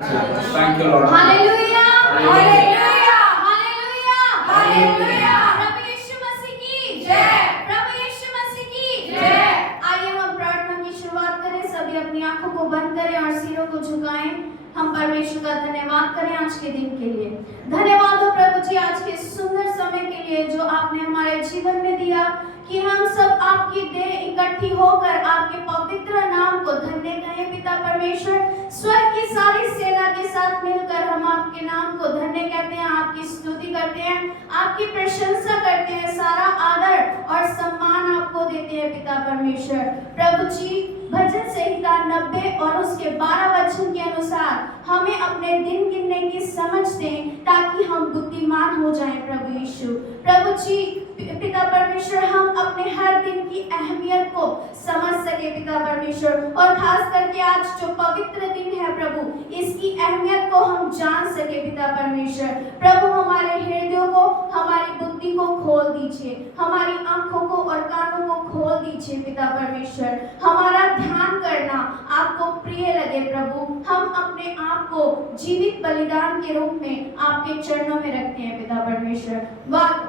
Thank you, Lord. Hallelujah Hallelujah. Hallelujah hallelujah hallelujah प्रभु यीशु मसीह की जय प्रभु यीशु मसीह की जय। आइए हम प्रार्थना की शुरुआत करें। सभी अपनी आंखों को बंद करें और सिरों को झुकाएं। हम परमेश्वर का धन्यवाद करें आज के दिन के लिए। धन्यवाद हो प्रभु जी आज के सुंदर समय के लिए जो आपने हमारे जीवन में दिया कि हम सब आपकी देह इकट्ठी होकर आपके पवित्र नाम को धन्य कहें। पिता परमेश्वर स्वर्ग की सारी सेना के साथ मिलकर हम आपके नाम को धन्य कहते हैं, आपकी स्तुति करते हैं, आपकी प्रशंसा करते हैं, सारा आदर और सम्मान आपको देते हैं पिता परमेश्वर। प्रभु जी भजन संहिता 90 और उसके 12 वचन के अनुसार हमें अपने दिन गिनने की समझ दें ताकि हम बुद्धिमान हो जाएं प्रभु यीशु। प्रभु जी पिता परमेश्वर हम अपने हर दिन की अहमियत को समझ सके पिता परमेश्वर, और खास करके आज जो पवित्र दिन है प्रभु इसकी अहमियत को हम जान सके पिता परमेश्वर। प्रभु हमारे हृदयों को हमारी बुद्धि को खोल दीजिए, हमारी आंखों को और कानों को खोल दीजिए पिता परमेश्वर। हमारा ध्यान करना आपको प्रिय लगे प्रभु। हम अपने आप को जीवित बलिदान के रूप में आपके चरणों में रखते हैं पिता परमेश्वर।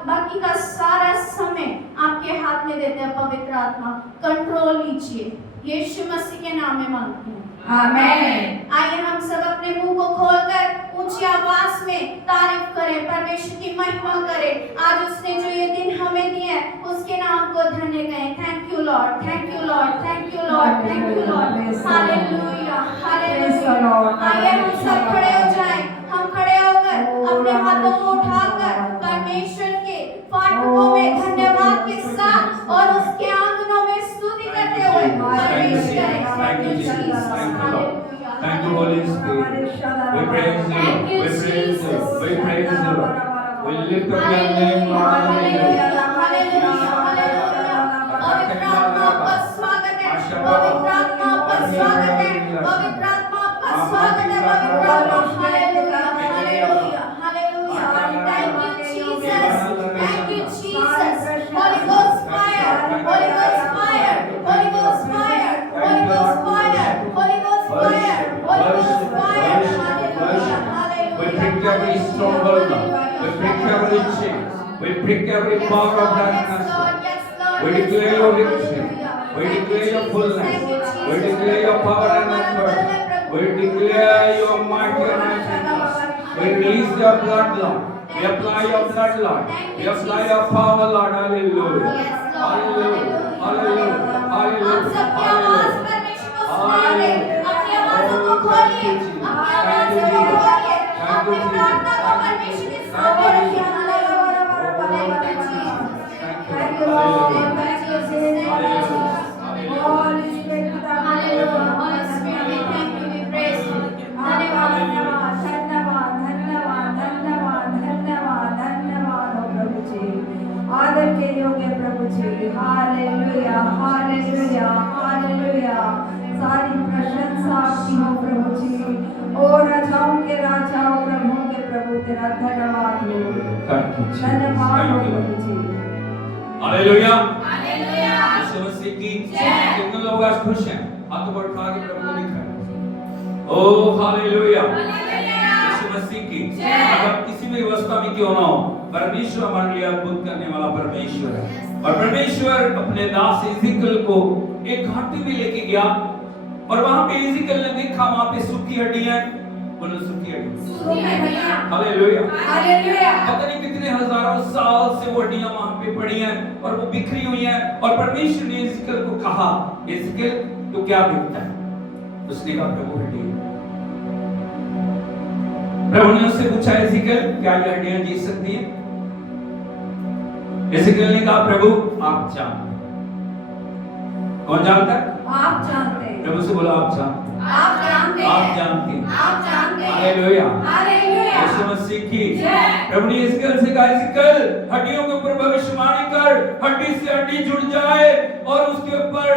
बाकी का सारा समय आपके हाथ में देते हैं पवित्र आत्मा, कंट्रोल लीजिए। यीशु मसीह के नाम में मांगते हैं, आमीन। आइए हम सब अपने मुंह को खोलकर ऊंची आवाज में तारीफ करें, परमेश्वर की महिमा करें। आज उसने जो ये दिन हमें दिया है उसके नाम को धन्य कहें। Thank you Lord, thank you Lord, thank you Lord, thank you Lord. Hallelujah hallelujah. आइए हम सब खड़े हो जाएं। हम खड़े होकर अपने हाथों को उठाकर परमेश्वर के फाटकों में धन्यवाद के साथ और उसके आंगनों में स्तुति करते हुए प्रवेश करें। Thank you, Holy Spirit. We praise you. We praise you. We praise you. We lift up your name, Lord. Hallelujah hallelujah hallelujah. पवित्र आत्मा आपका स्वागत है, पवित्र आत्मा आपका स्वागत है, पवित्र आत्मा आपका स्वागत है, पवित्र आत्मा। Hallelujah hallelujah hallelujah. Thank you Jesus, thank you Jesus. Holy Ghost fire, Holy Ghost fire, Holy Ghost fire, Holy Ghost fire, Holy Ghost fire, Holy Ghost fire. Hallelujah hallelujah. We break every stronghold. We break every chain. We break every power of darkness. We declare your victory. We declare your fullness. We declare your power and authority. We declare your mighty righteousness. We release your blood, Lord. We apply your blood, Lord. We apply your power, Lord. Hallelujah. Hallelujah. Hallelujah. Hallelujah. हम सबकी आवाज परमेश्वर को सुना दे। अपनी आवाज़ों को खोलिए, अपनी आवाज़ों को खोलिए, अपनी प्रार्थना को परमेश्वर के सामने रखिए। Thank you Lord, thank you Jesus, thank you Jesus. Holy Spirit, Hallelujah, Holy Spirit, we thank you, we praise you. धन्यवाद धन्यवाद धन्यवाद धन्यवाद धन्यवाद धन्यवाद धन्यवाद हो प्रभु जी। आदर के योग्य प्रभु जी। Hallelujah hallelujah hallelujah. सारी प्रशंसा आपकी हो प्रभु जी। ओ राजाओं के राजा, ओ प्रभुओं के प्रभु, तेरा धन्यवाद हो, धन्यवाद हो प्रभु जी। Hallelujah hallelujah. यीशु मसीह की जय। कितने लोग आज खुश हैं? हाथ ऊपर उठा के प्रभु को दिखाएं। ओ हालेलुया यीशु मसीह की जय। अगर किसी भी अवस्था में क्यों ना हो, परमेश्वर हमारे लिए अद्भुत करने वाला परमेश्वर है। और परमेश्वर अपने दास इज़िकियल को एक घाटी में लेके गया और वहां पे इज़िकियल ने देखा वहां पे सूखी हड्डियां, बोलो सूखी हड्डियां। Hallelujah hallelujah. पता नहीं कितने हजारों साल से वो हड्डियां वहां पे पड़ी हैं और वो बिखरी हुई हैं। और परमेश्वर ने इज़िकियल को कहा, इज़िकियल तो क्या दिखता है? उसने कहा प्रभु हड्डी। प्रभु ने उससे पूछा, इज़िकियल क्या ये हड्डियां जी सकती हैं? इज़िकियल ने कहा प्रभु आप जानते। कौन जानता है? आप जानते हैं। प्रभु से बोला आप जानते। आप जानते हैं। आप जानते हैं। आप जानते हैं। Hallelujah hallelujah. यीशु मसीह की जय। प्रभु ने इज़िकियल से कहा, इज़िकियल हड्डियों के ऊपर भविष्यवाणी कर, हड्डी से हड्डी जुड़ जाए और उसके ऊपर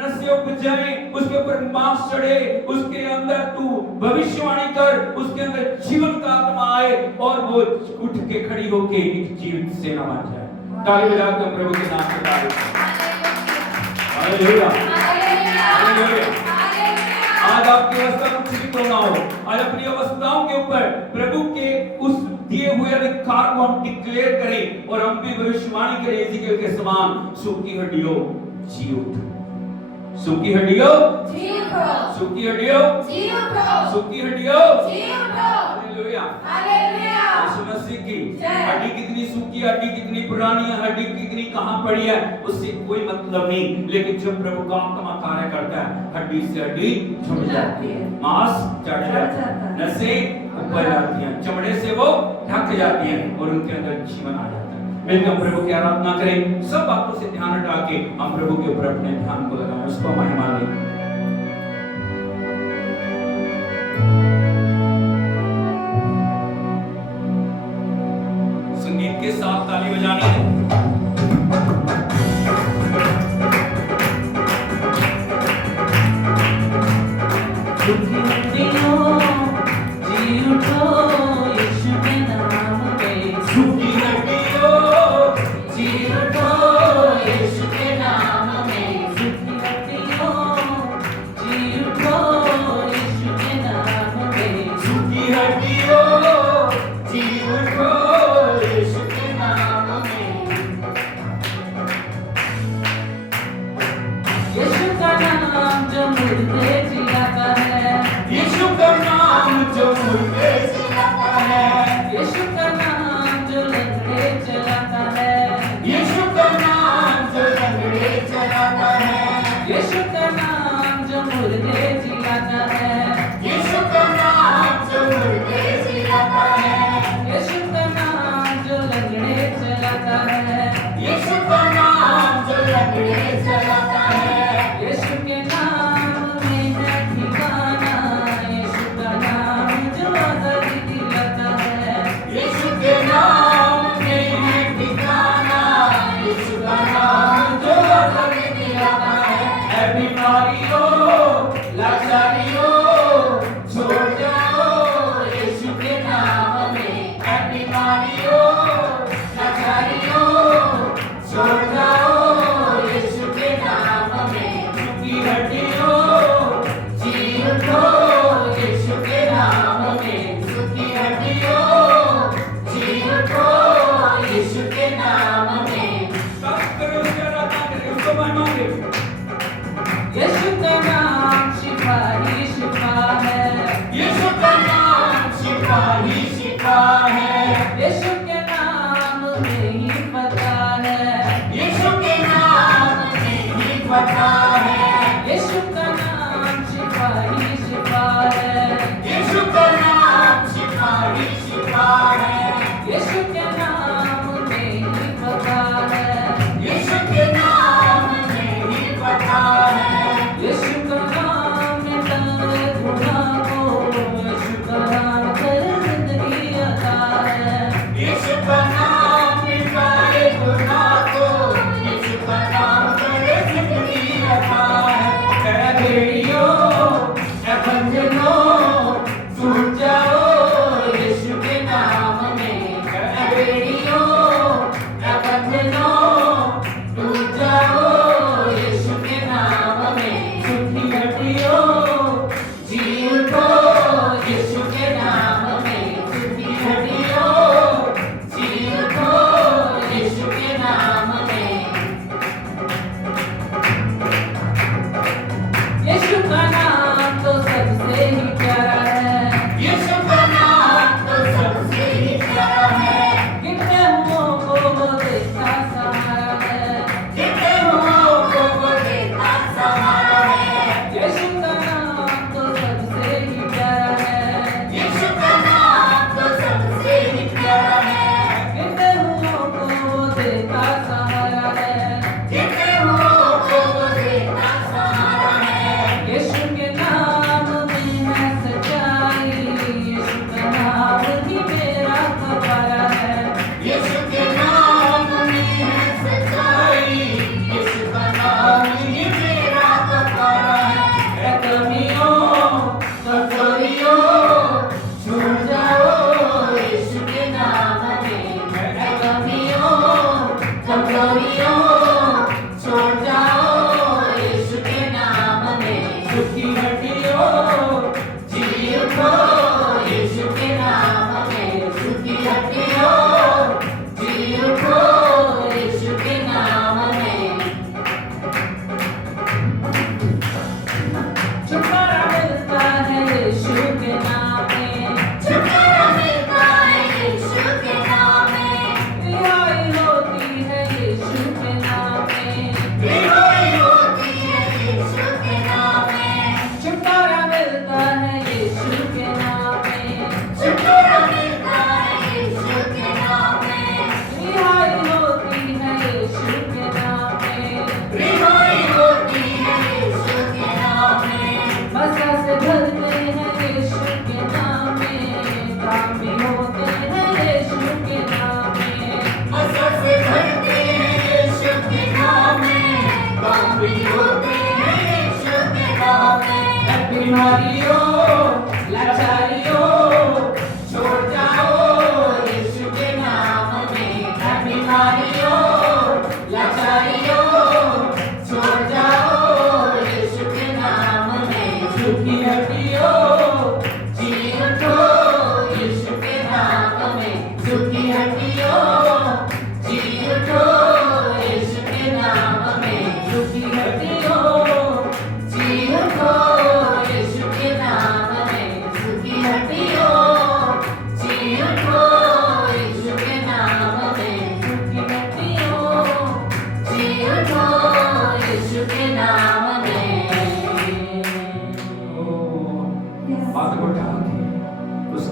नसें उग जाएं, उसके ऊपर मांस चढ़े, उसके अंदर तू भविष्यवाणी कर, उसके अंदर जीवन का आत्मा आए और वो उठ के खड़ी होके एक जीवित सेना बन जाए। ताली बजाकर प्रभु के नाम पे तारीफ। Hallelujah hallelujah hallelujah. आज आपकी अवस्था कुछ भी क्यों ना हो, आज अपनी अवस्थाओं के ऊपर प्रभु के उस दिए हुए अधिकार को हम डिक्लेयर करें और हम भी भविष्यवाणी करें एजेकिएल के समान, सूखी हड्डियों जी उठो, सूखी हड्डियों जी उठो, सूखी हड्डियों जी उठो, सूखी हड्डियों जी उठो, हालेलुया, हालेलुया, यीशु मसीह की जय। हड्डी कितनी सूखी, हड्डी कितनी पुरानी है, हड्डी कितनी कहां पड़ी है, उससे कोई मतलब नहीं, लेकिन जब प्रभु का आत्मा कार्य करता है, हड्डी से हड्डी जुड़ जाती है, मांस चढ़ जाता है, नसें ऊपर जाती हैं, चमड़े से वो ढक जाती हैं और उनके अंदर जीवन आ जाता है। मिलकर प्रभु की आराधना करें, सब बातों से ध्यान हटा के हम प्रभु के ऊपर अपने ध्यान को लगाएं, उसको महिमा दें। संगीत के साथ ताली बजानी है। सूखी हड्डियों जी उठो यीशु के नाम में, सूखी हड्डियों जी उठो यीशु के नाम में, सूखी हड्डियों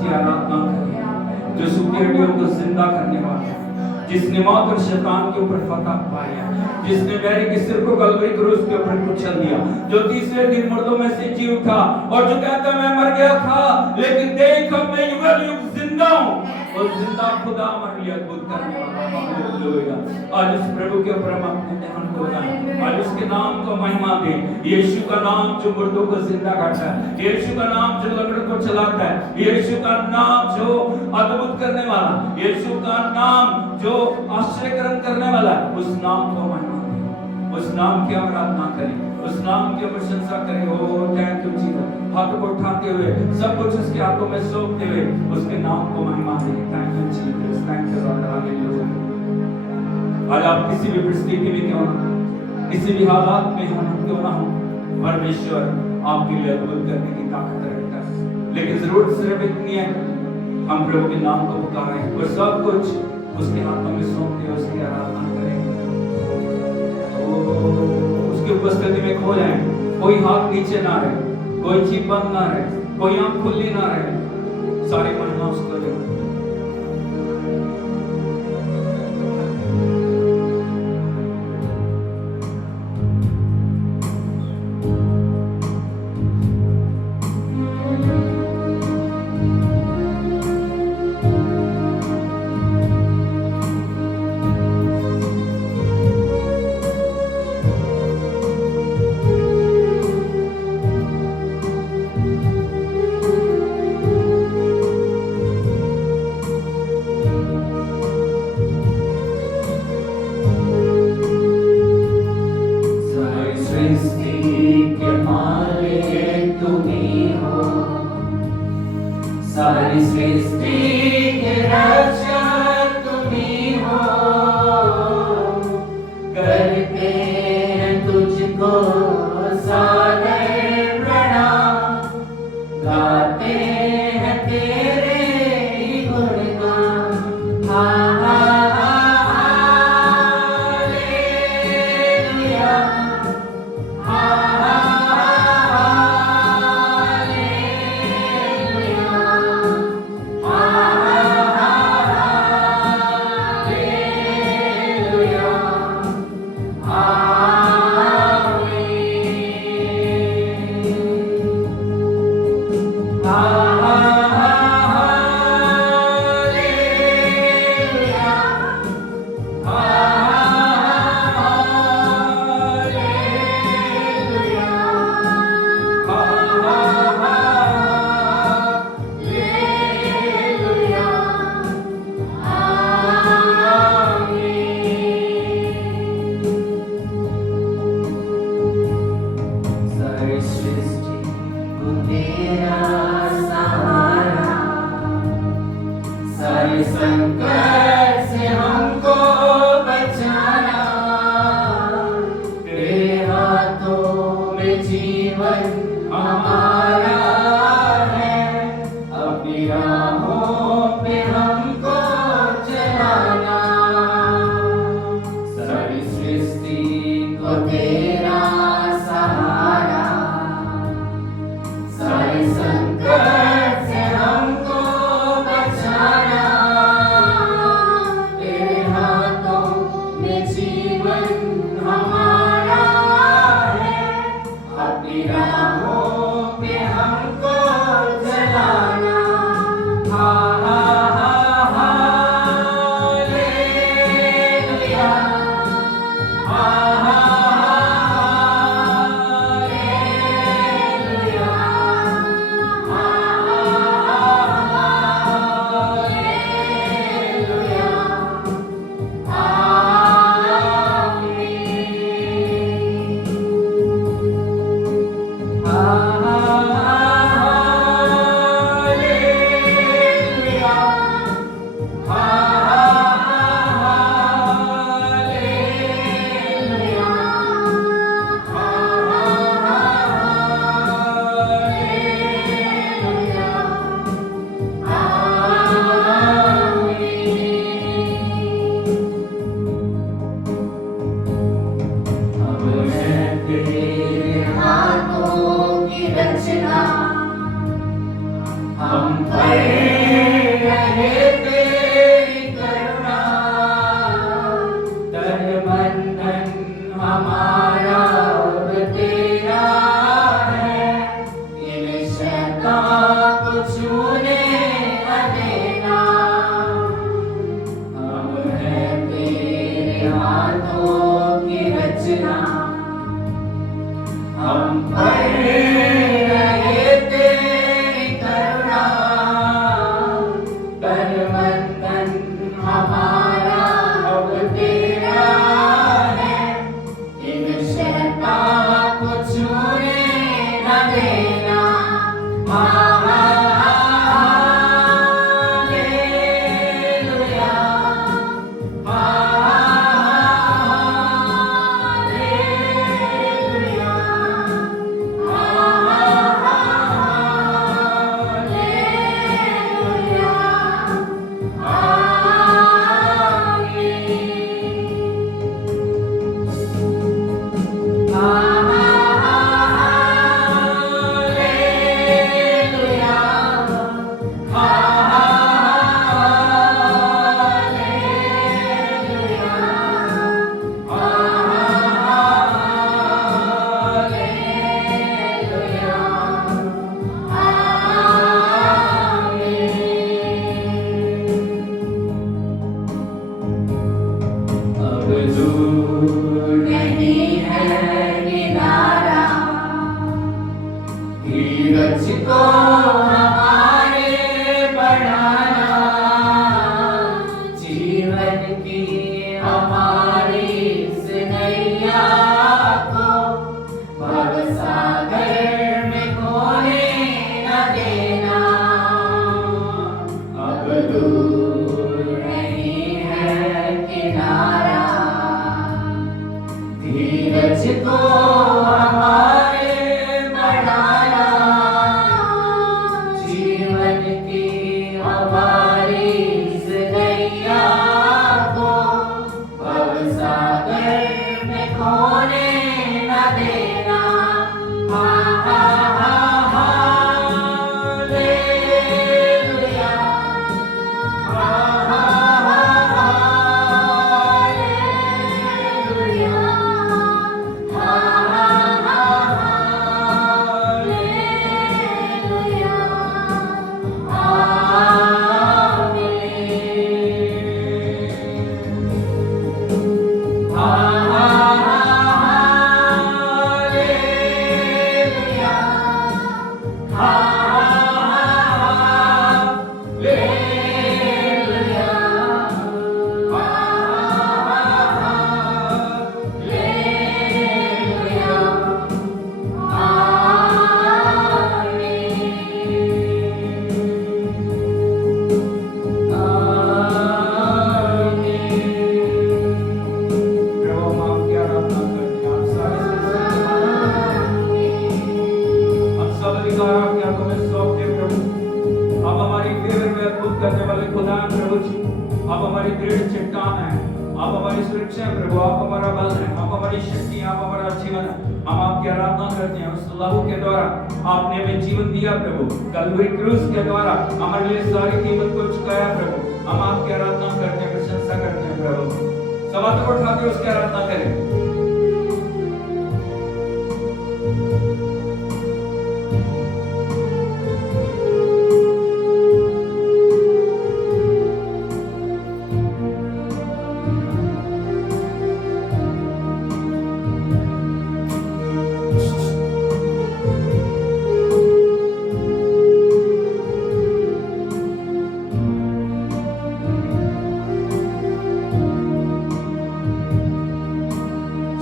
उसकी आराधना करें, जो सूखी हड्डियों को जिंदा करने वाला है, जिसने मौत और शैतान के ऊपर फतह पाया, जिसने बैरी के सिर को कलवरी क्रूस के ऊपर कुचल दिया, जो तीसरे दिन मुर्दों में से जी उठा और जो कहता मैं मर गया था लेकिन देख अब मैं युग युग जिंदा हूं, और जिंदा खुदा हमारे लिए अद्भुत करने वाला। हालेलुया। आज इस प्रभु के ऊपर हम अपने ध्यान को लगाएं, आज उसके नाम को महिमा दें। यीशु का नाम जो मुर्दों को जिंदा करता है, यीशु का नाम जो लंगड़ों को चलाता है, यीशु का नाम जो अद्भुत करने वाला, यीशु का नाम जो आश्चर्यकरण करने वाला है, उस नाम को महिमा दें, उस नाम की आराधना करें, उस नाम की प्रशंसा करें। ओ थैंक यू जीसस। हाथों को उठाते हुए सब कुछ उसके हाथों में सौंपते हुए उसके नाम को महिमा दें। Thank you Jesus, thank you Lord. Hallelujah. आज आप किसी भी परिस्थिति में क्यों ना, किसी भी हालात में हम क्यों ना हो, परमेश्वर आपके लिए अद्भुत करने की ताकत रखता है। लेकिन जरूरत सिर्फ इतनी है, हम प्रभु के नाम को पुकारें और सब कुछ उसके हाथों में सौंप के उसकी आराधना करें, उसकी उपस्थिति में खो जाएं। कोई हाथ नीचे ना रहे, कोई जीभ बंद ना रहे, कोई आंख खुली ना रहे, सारी महिमा उसको दे। सारी सृष्टि के रक्षक तुम्ही हो, करते हैं तुझको सादर प्रणाम, गाते हैं तेरे ही गुणगान। हालेलुया, मजबूत करने वाले खुदा हैं प्रभु जी। आप हमारी दृढ़ चट्टान हैं, आप हमारी सुरक्षा हैं प्रभु, आप हमारा बल है, आप हमारी शक्ति, आप हमारा जीवन है। हम आपकी आराधना करते हैं। उस लहू के द्वारा आपने हमें जीवन दिया प्रभु, कल्वरी क्रूस के द्वारा हमारे लिए सारी कीमत को चुकाया प्रभु। हम आपकी आराधना करते हैं, प्रशंसा करते हैं प्रभु। सब हाथ उठा के उसकी आराधना करें।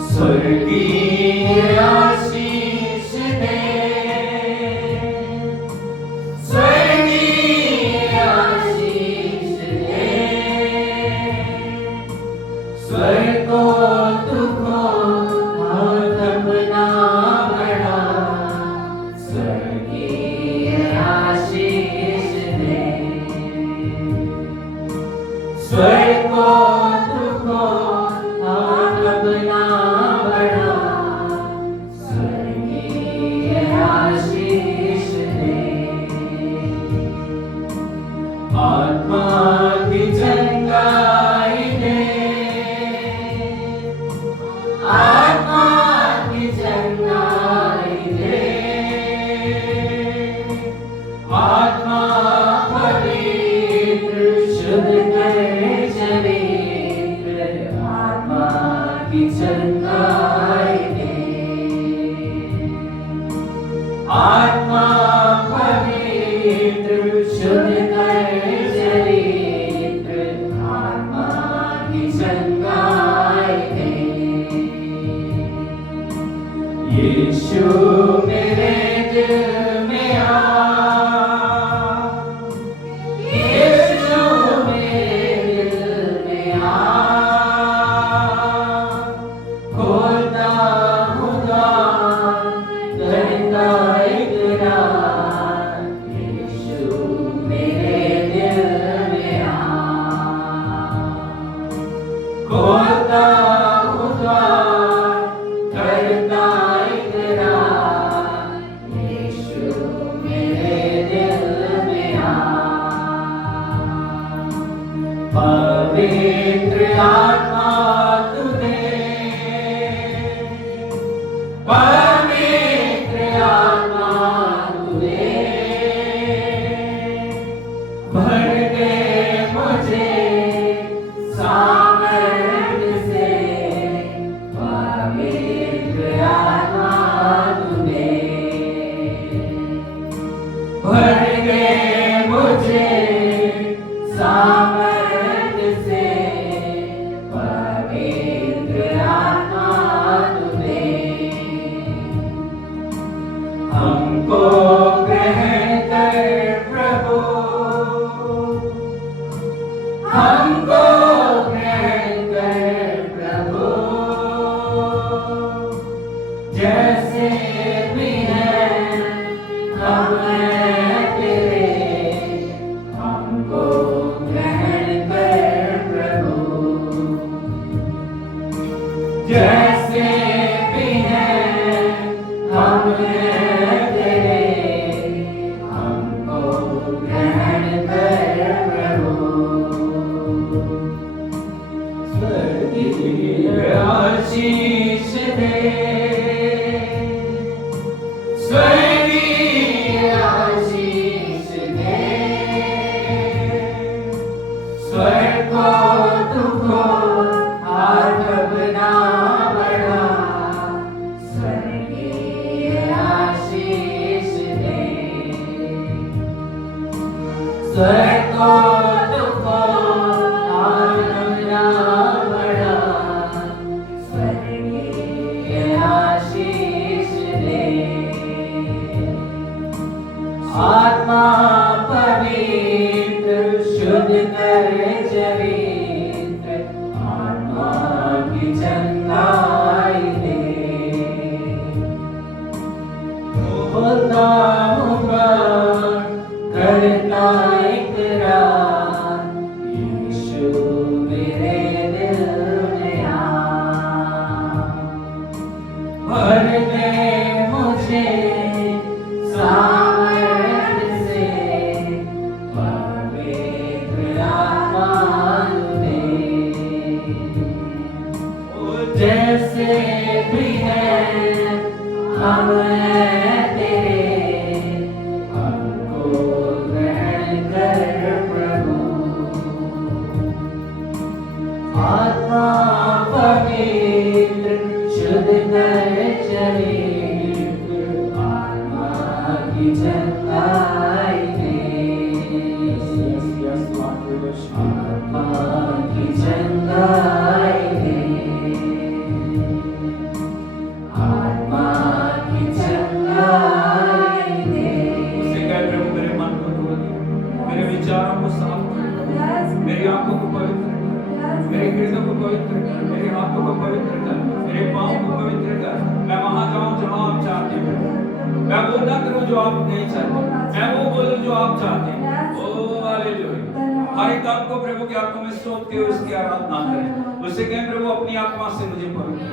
स्वर्गीय आशीष दे, स्वर्गीय आशीष दे, स्वर्ग को तुझको हाथ अपना बढ़ा, स्वर्गीय आशीष दे, स्वर्ग को तुझको हाथ अपना आत्मा की चंगाई दे, आत्मा की चंगाई दे, आत्मा पवित्र शुद्ध कर चरित्र, आत्मा की चंगाई दे, आत्मा पवित्र शुद्ध कर यीशु मेरे दिल में आ, यीशु मेरे दिल में आ, खोलता हूँ द्वार, करता इकरार, यीशु मेरे दिल में आ, खोलता हूँ द्वार, करता पवित्र आत्मा तू दे, पवित्र आत्मा तू दे, भर दे मुझे सामर्थ्य से, पवित्र आत्मा तू दे, भर दे मुझे सामर्थ्य से, पवित्र आत्मा तू दे, हमको ग्रहण कर प्रभु, हमको ग्रहण कर प्रभु, जैसे भी है हम हैं तेरे, हमको ग्रहण कर प्रभु, जैसे भी हैं हम हैं तेरे, हमको ग्रहण कर प्रभु, स्वर्गीय आशीष दे, स्वर्गीय आशीष दे, स्वर्ग को तुझको हाथ अपना बढ़ा, स्वर्गीय आशीष दे, स्वर्ग को तुझको हाथ अपना बढ़ा, स्वर्गीय आशीष दे, आत्मा पवित्र शुद्ध कर चरित्र, आत्मा की चंगाई दे, खोलता हूँ द्वार, करता इकरार, प्रभु आत्मा पवित्र शुद्ध कर चरित्र आत्मा की चंगाई दे आत्मा की चंगाई दे आत्मा की चंगाई दे उसे कह प्रभु मेरे मन को धो दे, मेरे विचारों को साफ कर, मेरी आंखों को पवित्र कर, मेरे हृदय को पवित्र कर, मेरे हाथों को पवित्र कर, मेरे पाँव को पवित्र कर। मैं वहां जाऊं जहां आप चाहते हैं, मैं वो ना करूं जो आप नहीं चाहते, मैं वो बोलूं जो आप चाहते हैं। ओ हालेलुया। हर एक आपको प्रभु के आत्मा में सौंपते हुए उसकी आराधना करें। उसे कहें प्रभु अपनी आत्मा से मुझे पवित्र,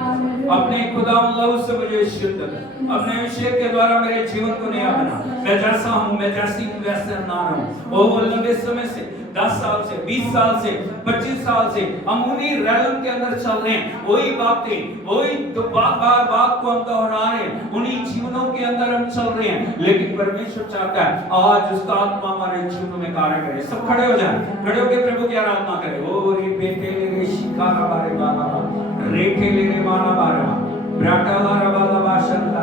अपने खुदा लहू से मुझे शुद्ध कर, अपने अभिषेक के द्वारा मेरे जीवन को नया बना। मैं जैसा हूं, मैं जैसी हूं वैसे ना रहूं। वो लंबे समय से 10 साल से 20 साल से 25 साल से हम उन्हीं रैलम के अंदर चल रहे हैं, वही बातें, वही तो बार बात को हम दोहरा रहे हैं, उन्हीं जीवनों के अंदर हम चल रहे हैं। लेकिन परमेश्वर चाहता है आज उसका आत्मा हमारे जीवन में कार्य करे। सब खड़े हो जाए, खड़े होकर प्रभु की आराधना करें। ओ रे बेटे रे शिकारा बारे बाला रेखे ले रे माना बारा ब्राटा बारा बाला बाशंता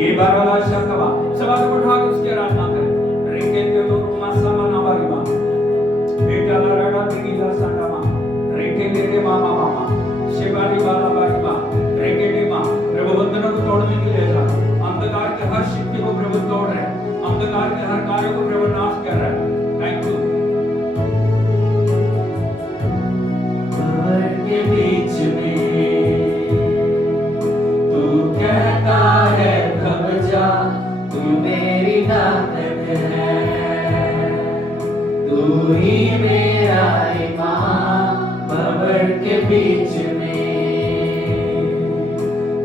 ये बारा शक्वा सब आप उठा के उसकी आराधना करें। रेखे के तो मासा मना बारी बा बेटा लड़ा दिगी ला संगमा रेखे ले रे मामा मामा शिवारी बाला बारी बा रेखे ले मां प्रभु बंधनों को तोड़ने के लिए जा, अंधकार के हर शक्ति को प्रभु तोड़ रहे हैं, अंधकार के हर कार्य को प्रभु नाश कर रहा है। Thank you. के बीच में तू कहता है थम जा, तू मेरी ताकत है, तू ही मेरा ईमान। भंवर के बीच में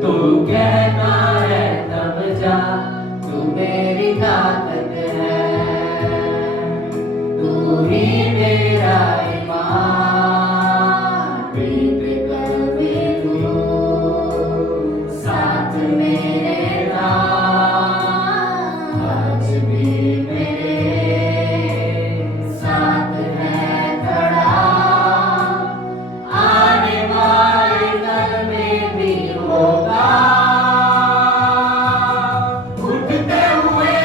तू कहता है थम जा, तू मेरी ताकत है, तू ही मेरा ईमान। साथ मेरे आज भी मेरे साथ है खड़ा, आने वाले कल में भी होगा। उठते हुए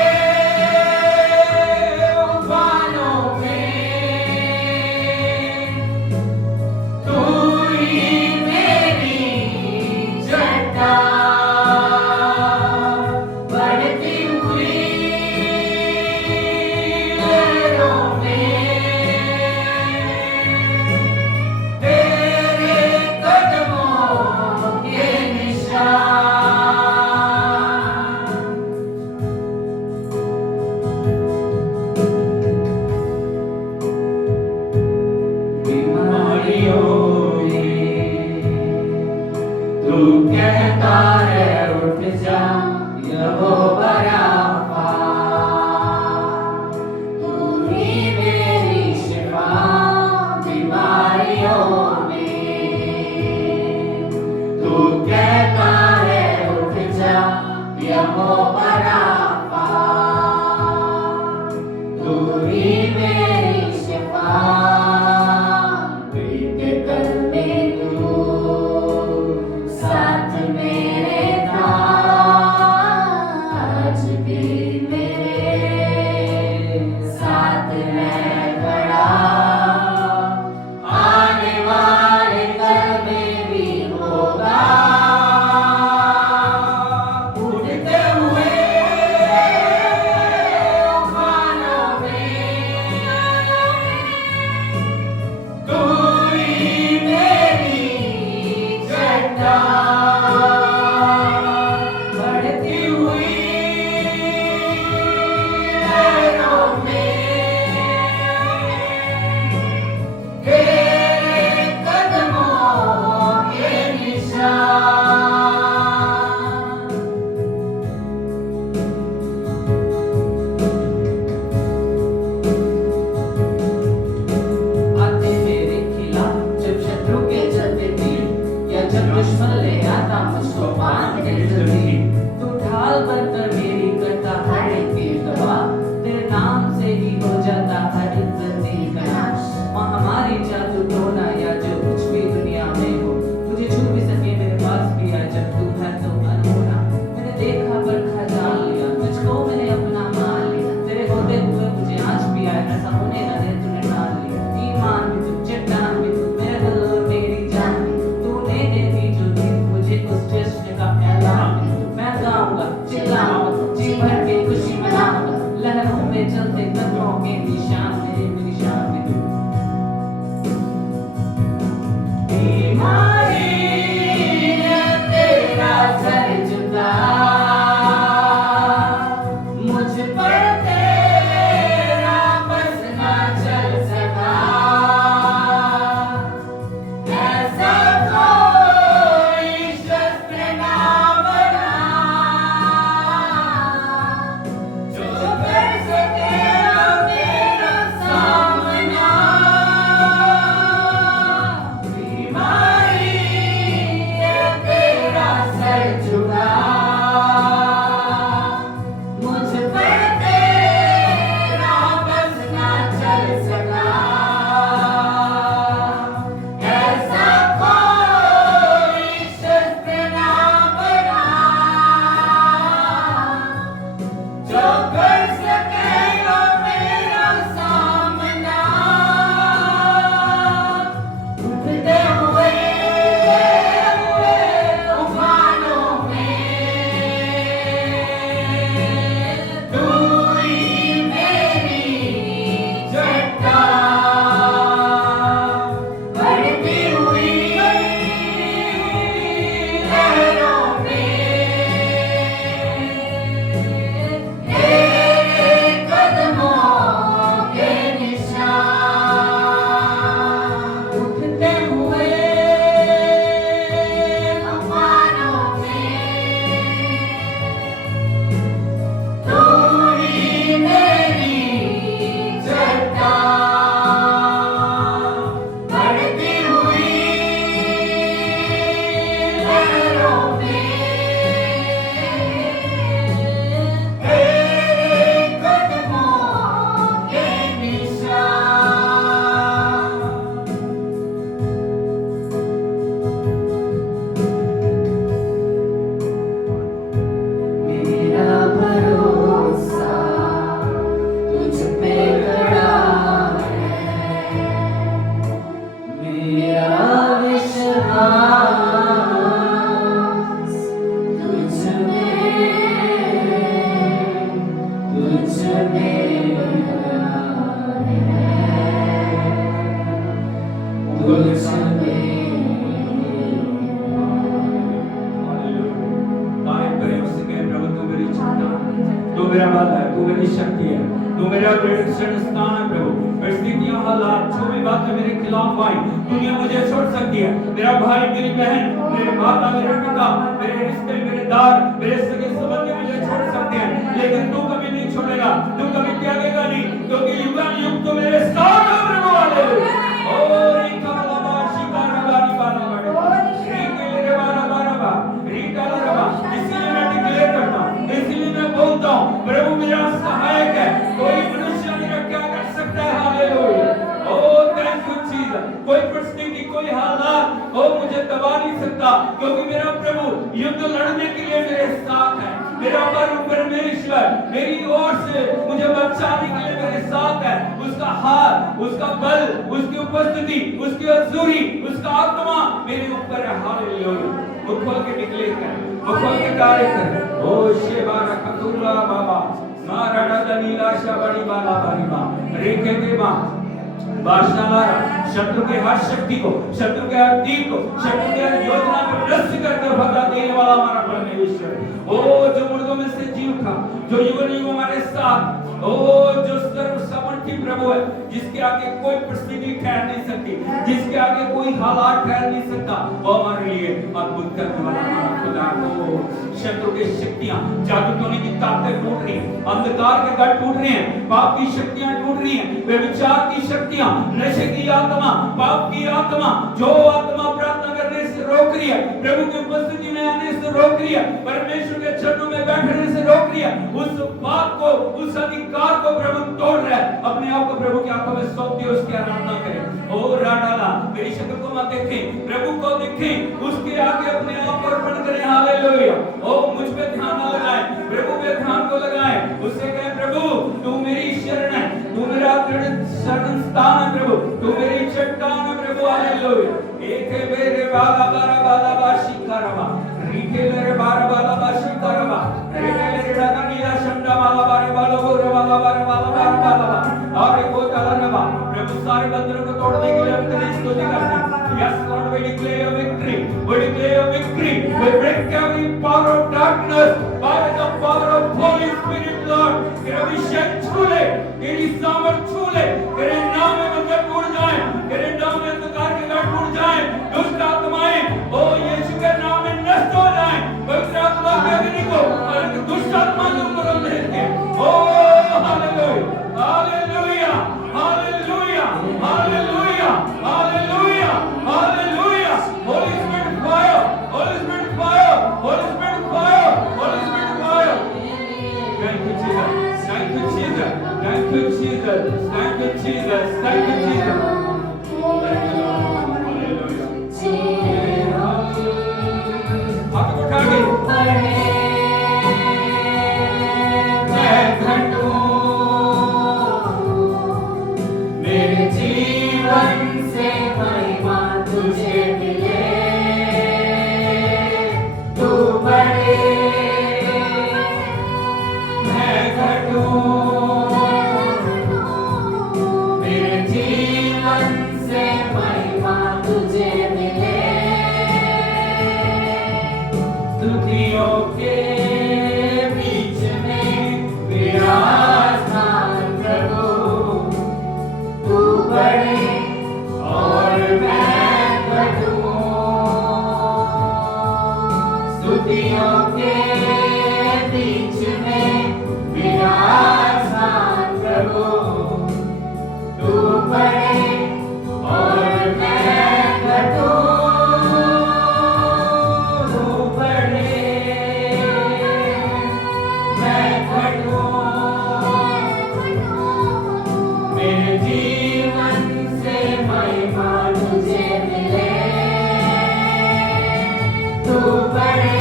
तूफानों में तू ही मेरी चट्टान, बढ़ती हुई लहरों में तेरे कदमों के निशान। बीमारियों में तू कहता है उठ जा, यहोवा राफा, तू ही मेरी शिफा। बीमारियों में तू कहता है उठ जा, यहोवा राफा, तू ही मेरी शिफा। बीते कल में तू साथ मेरे था, आज भी मेरे साथ है खड़ा, आने वाले कल में भी होगा। उठते हुए तूफानों में जाने तूने मान लिया ईमान भी तू चट्टान भी तू मेरे दिल और मेरी जान भी तूने दे दी जो दी मुझे उस जश्न का ऐलान भी मैं गाऊंगा चिल्लाऊंगा जी भर के खुशी मनाऊंगा लहरों में चलते कदमों के निशान मेरी शान भी तू बीमारी ने तेरा सर झुका मुझ पर तेरा बस ना चल सका ऐसा कोई शस्त्र ना बना जो कर सके मेरा सामना बीमारी ये तेरा सर झुका मुझ पर तेरा बस ना चल सका ऐसा कोई शस्त्र ना बना जो कर सकेगा मेरा सामना उठते हुए तूफानों में तू ही मेरी चट्टान बढ़ती हुई लहरों में तेरे कदमों के निशान उठते हुए तूफानों में तू ही मेरी चट्टान बढ़ती हुई लहरों में तेरे कदमों के निशान मेरा भरोसा तुझ पे खड़ा है मेरा विश्वास तुझ में खड़ा है तुझ में तारीफ करें उससे कहें प्रभु तू मेरी चट्टान तू मेरा बल है तू मेरी शक्ति है तू मेरा प्रेरक्षण स्थान है प्रभु परिस्थितियां हालात जो भी बातें मेरे खिलाफ आई दुनिया मुझे छोड़ सकती है मेरा भाई मेरी बहन मेरे माता मेरे पिता मेरे रिश्ते मेरे दार मेरे सगे संबंधी मुझे छोड़ सकते हैं लेकिन तू कभी नहीं छोड़ेगा तू कभी त्यागेगा नहीं क्योंकि युगानुयुग तो मेरे साथ है प्रभु हालेलुया ओ रीका लबा शिकारा बारी बारा बारे रीके ले बारा बारा बा रीका लबा इसलिए मैं डिक्लेयर करता हूं इसलिए मैं बोलता हूं प्रभु मेरा सहायक है कोई मनुष्य मेरा क्या कर सकता है hallelujah oh thank you Jesus कोई परिस्थिति कोई हालात ओ मुझे दबा नहीं सकता क्योंकि मेरा प्रभु युद्ध लड़ने के लिए मेरे साथ है मेरा परमेश्वर मेरी ओर से मुझे बचाने के लिए मेरे साथ है उसका हाथ उसका बल उसकी उपस्थिति उसकी हजूरी उसका आत्मा मेरे ऊपर है हालेलुया वो खोल के निकले कर वो खोल के तारीफ कर ओ शेबारा कतुला बाबा माराडा दनीला शाबड़ी बाला बारीबा रेखे देवा बादशाह शत्रु के हर शक्ति को शत्रु के हर तीर को शत्रु के हर योजना को नष्ट करके भगा देने वाला हमारा परमेश्वर ओ जो मुर्दों में से जी उठा जो युग युग हमारे साथ ओ जो सर्वसमर्थी प्रभु है जिसके आगे कोई परिस्थिति ठहर नहीं सकती जिसके आगे कोई हालात ठहर नहीं सकता वो हमारे लिए अद्भुत करने वाला हमारा खुदा को शत्रु की शक्तियां जादू टोने की ताकतें टूट रही हैं अंधकार के गढ़ टूट रहे हैं पाप की शक्तियां टूट रही हैं व्यभिचार की शक्तियां नशे की आत्मा पाप की आत्मा जो आत्मा प्रार्थना करने से रोक रही है, प्रभु की उपस्थिति में आने से रोक रही है, परमेश्वर के चरणों में बैठने से रोक रही है, उस बात को, उस अधिकार को प्रभु तोड़ रहा है। अपने आप को प्रभु की आंखों में सौंप दिए, उसकी आराधना करें। ओ राडाला, मेरी शक्ल को मत देखें, प्रभु को देखें, उसके आगे अपने आप को अर्पण करें। हालेलुया। ओ मुझ पे ध्यान न लगाएं, प्रभु पे ध्यान को लगाएं। उससे कहें, प्रभु तू मेरी शरण है, तू मेरा शरण स्थान है, प्रभु तू मेरी चट्टान है, प्रभु। हालेलुया। एक बेरे बाला बारा बाला बाशी करवा, रिकेले रे बारा बाला बाशी करवा, रिकेले रे डागा नीला शंडा वाला बारे वाला बोरे वाला बारे वाला बारे वाला और एक वो चला रहा। प्रभु सारे बंधनों को तोड़ने के लिए हम तेरी स्तुति करते हैं। Yes Lord, we declare your victory. We declare your victory. We break every power of darkness by the power of Holy Spirit, Lord. तेरा अभिषेक छू ले, तेरी सामर्थ छू ले, तेरे नाम में बंधन टूट जाए, तेरे नाम में अंधकार के गांठ टूट जाए, दुष्ट आत्माएं ओ यीशु के नाम में नष्ट हो जाए। पवित्र आत्मा के अग्नि को और दुष्ट आत्मा के ऊपर हम भेजते हैं। ओ hallelujah, hallelujah, hallelujah, hallelujah, hallelujah, hallelujah. Holy Spirit fire, Holy Spirit fire, Holy Spirit fire, Holy Spirit fire. Thank you Jesus, thank you Jesus, thank you Jesus, thank you Jesus, thank you Jesus. हाथ उठा के मैं घटूं, मेरे जीवन से महिमा तुझे मिले, तू बढ़े मैं घटूं, मेरे जीवन से महिमा तुझे मिले, स्तुतियों के बीच में विराजमान प्रभु, तू बढ़े और मैं घटूं, स्तुतियों के बीच में विराजमान प्रभु, तू बढ़े और मैं घटूं, तू बढ़े मैं घटूं, मेरे जीवन से महिमा तुझे मिले, तू बढ़े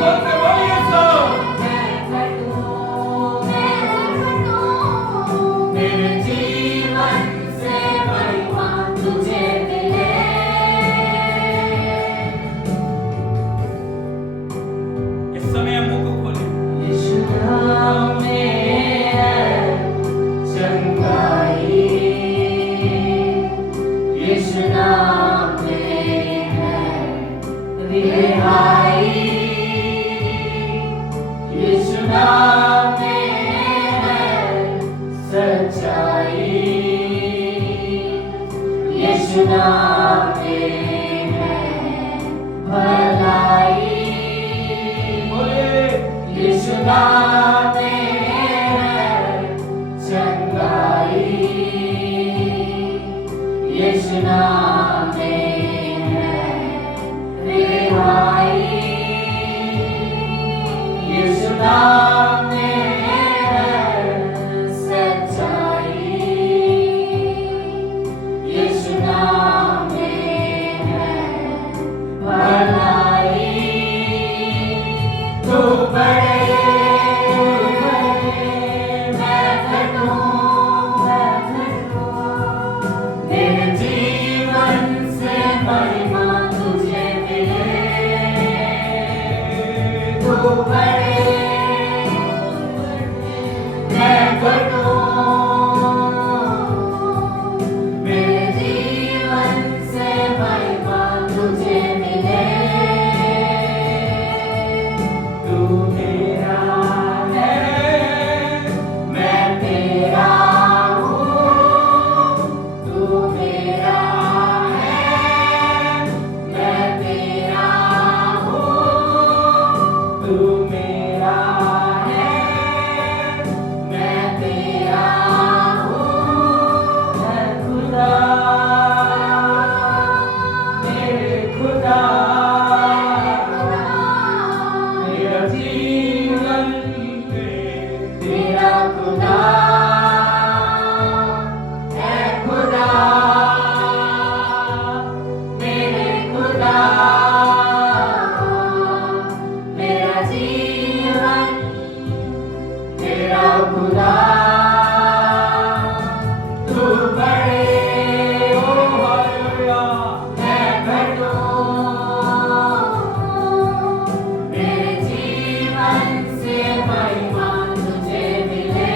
बोल के बोलिए सब। मैं घटूं, मेरे जीवन से महिमा तुझे मिले। इस समय हम मुंह को खोलें। यीशु नाम में है चंगाई, यीशु नाम में है रिहाई, यीशु नाम में है सच्चाई, यीशु नाम में है भलाई, बोले यीशु नाम में है चंगाई, यीशु नाम में है रिहाई, यीशु नाम में है सच्चाई, यीशु नाम में है भलाई, तू बढ़े मैं घटूं, मेरे जीवन से महिमा तुझे मिले, तू बढ़े मैं घटूं, मेरे जीवन से महिमा तुझे मिले, तू मेरा है मैं तेरा हूँ, तू मेरा है मैं तेरा हूँ, तू मेरा बड़े ओ हालेलुया मैं घटूं मेरे जीवन से महिमा तुझे मिले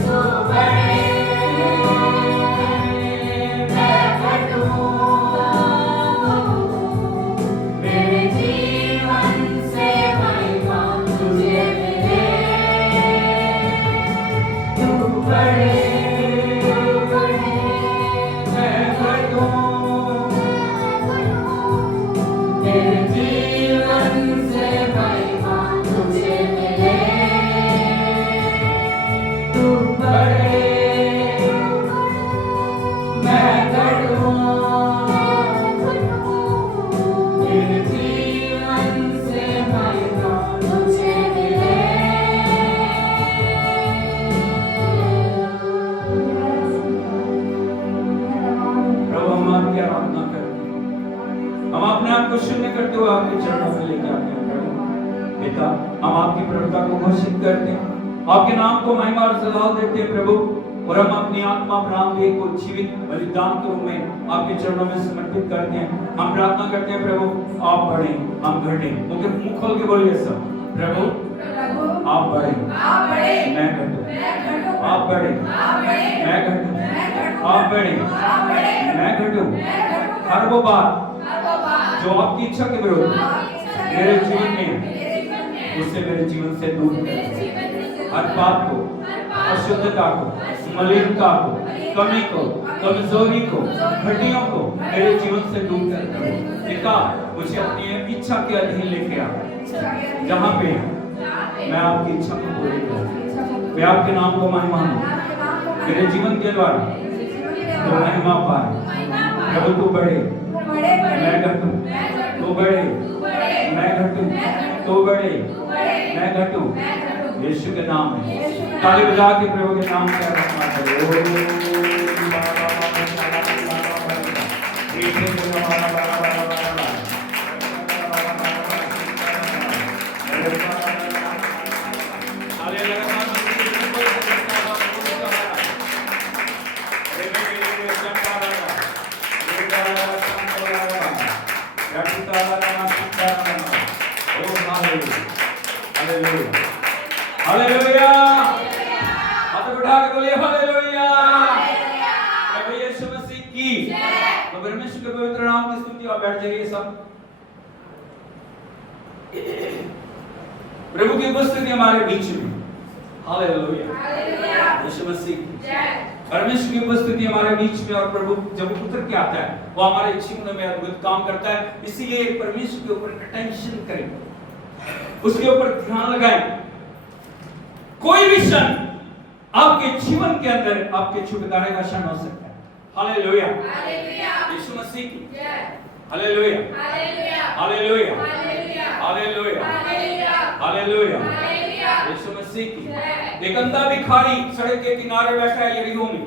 तू बड़े मैं घटूं मेरे जीवन से महिमा तुझे मिले तू बड़े मैं घटूं मेरे जीवन से महिमा तुझे मिले तू बड़े मैं घटूं मेरे जीवन से महिमा तुझे मिले प्रभु हम आपकी आराधना करते हैं, हम अपने आप को शून्य करते हुए आपके चरणों में लेके आते हैं प्रभु। पिता, हम आपकी प्रभुता को घोषित करते हैं, आपके नाम को महिमा और जलाल देते हैं प्रभु, और हम अपनी आत्मा प्राण देह को जीवित बलिदान के रूप में आपके चरणों में समर्पित करते हैं। हम प्रार्थना करते हैं प्रभु, आप बढ़े हम घटे। मुंह खोल के बोलिए सब, प्रभु आप बढ़े मैं घटूं, आप बढ़े मैं घटूं, आप बढ़े मैं घटूं। हर वो बात जो आपकी इच्छा के विरुद्ध मेरे जीवन में है, उसे मेरे जीवन से दूर कर। हर पाप को, अशुद्धता को, मलिनता को, कमी को, कमजोरी को, हड्डियों को मेरे जीवन से दूर कर। पिता, मुझे अपनी इच्छा के अधीन लेके आ, जहाँ पे मैं आपकी इच्छा को पूरी करूं, मैं आपके नाम को महिमा दूं, मेरे जीवन के द्वारा तो महिमा पाए। प्रभु तू बढ़े मैं घटूं, तू बढ़े मैं घटूं, तू बढ़े मैं घटूं। यीशु के नाम में ताली बजा के प्रभु के नाम से आराधना करो। हालेलुया, हाथ उठा के बोलिए हालेलुया। प्रभु यीशु मसीह की तो परमेश्वर के पवित्र नाम की स्तुति। और बैठ जाइए सब। प्रभु की उपस्थिति हमारे बीच में। हालेलुया, यीशु मसीह की परमेश्वर की उपस्थिति हमारे बीच में। और प्रभु जब उतर के आता है वो हमारे जीवन में अद्भुत काम करता है। इसीलिए परमेश्वर के ऊपर अटेंशन करें, उसके ऊपर ध्यान लगाएं। कोई भी क्षण आपके जीवन के अंदर आपके छुटकारे का क्षण हो सकता है। हालेलुया, यीशु मसीह की hallelujah, hallelujah, hallelujah, hallelujah, Yeshu Masih की। एक अंधा भिखारी सड़क के किनारे बैठा है यरीहो में,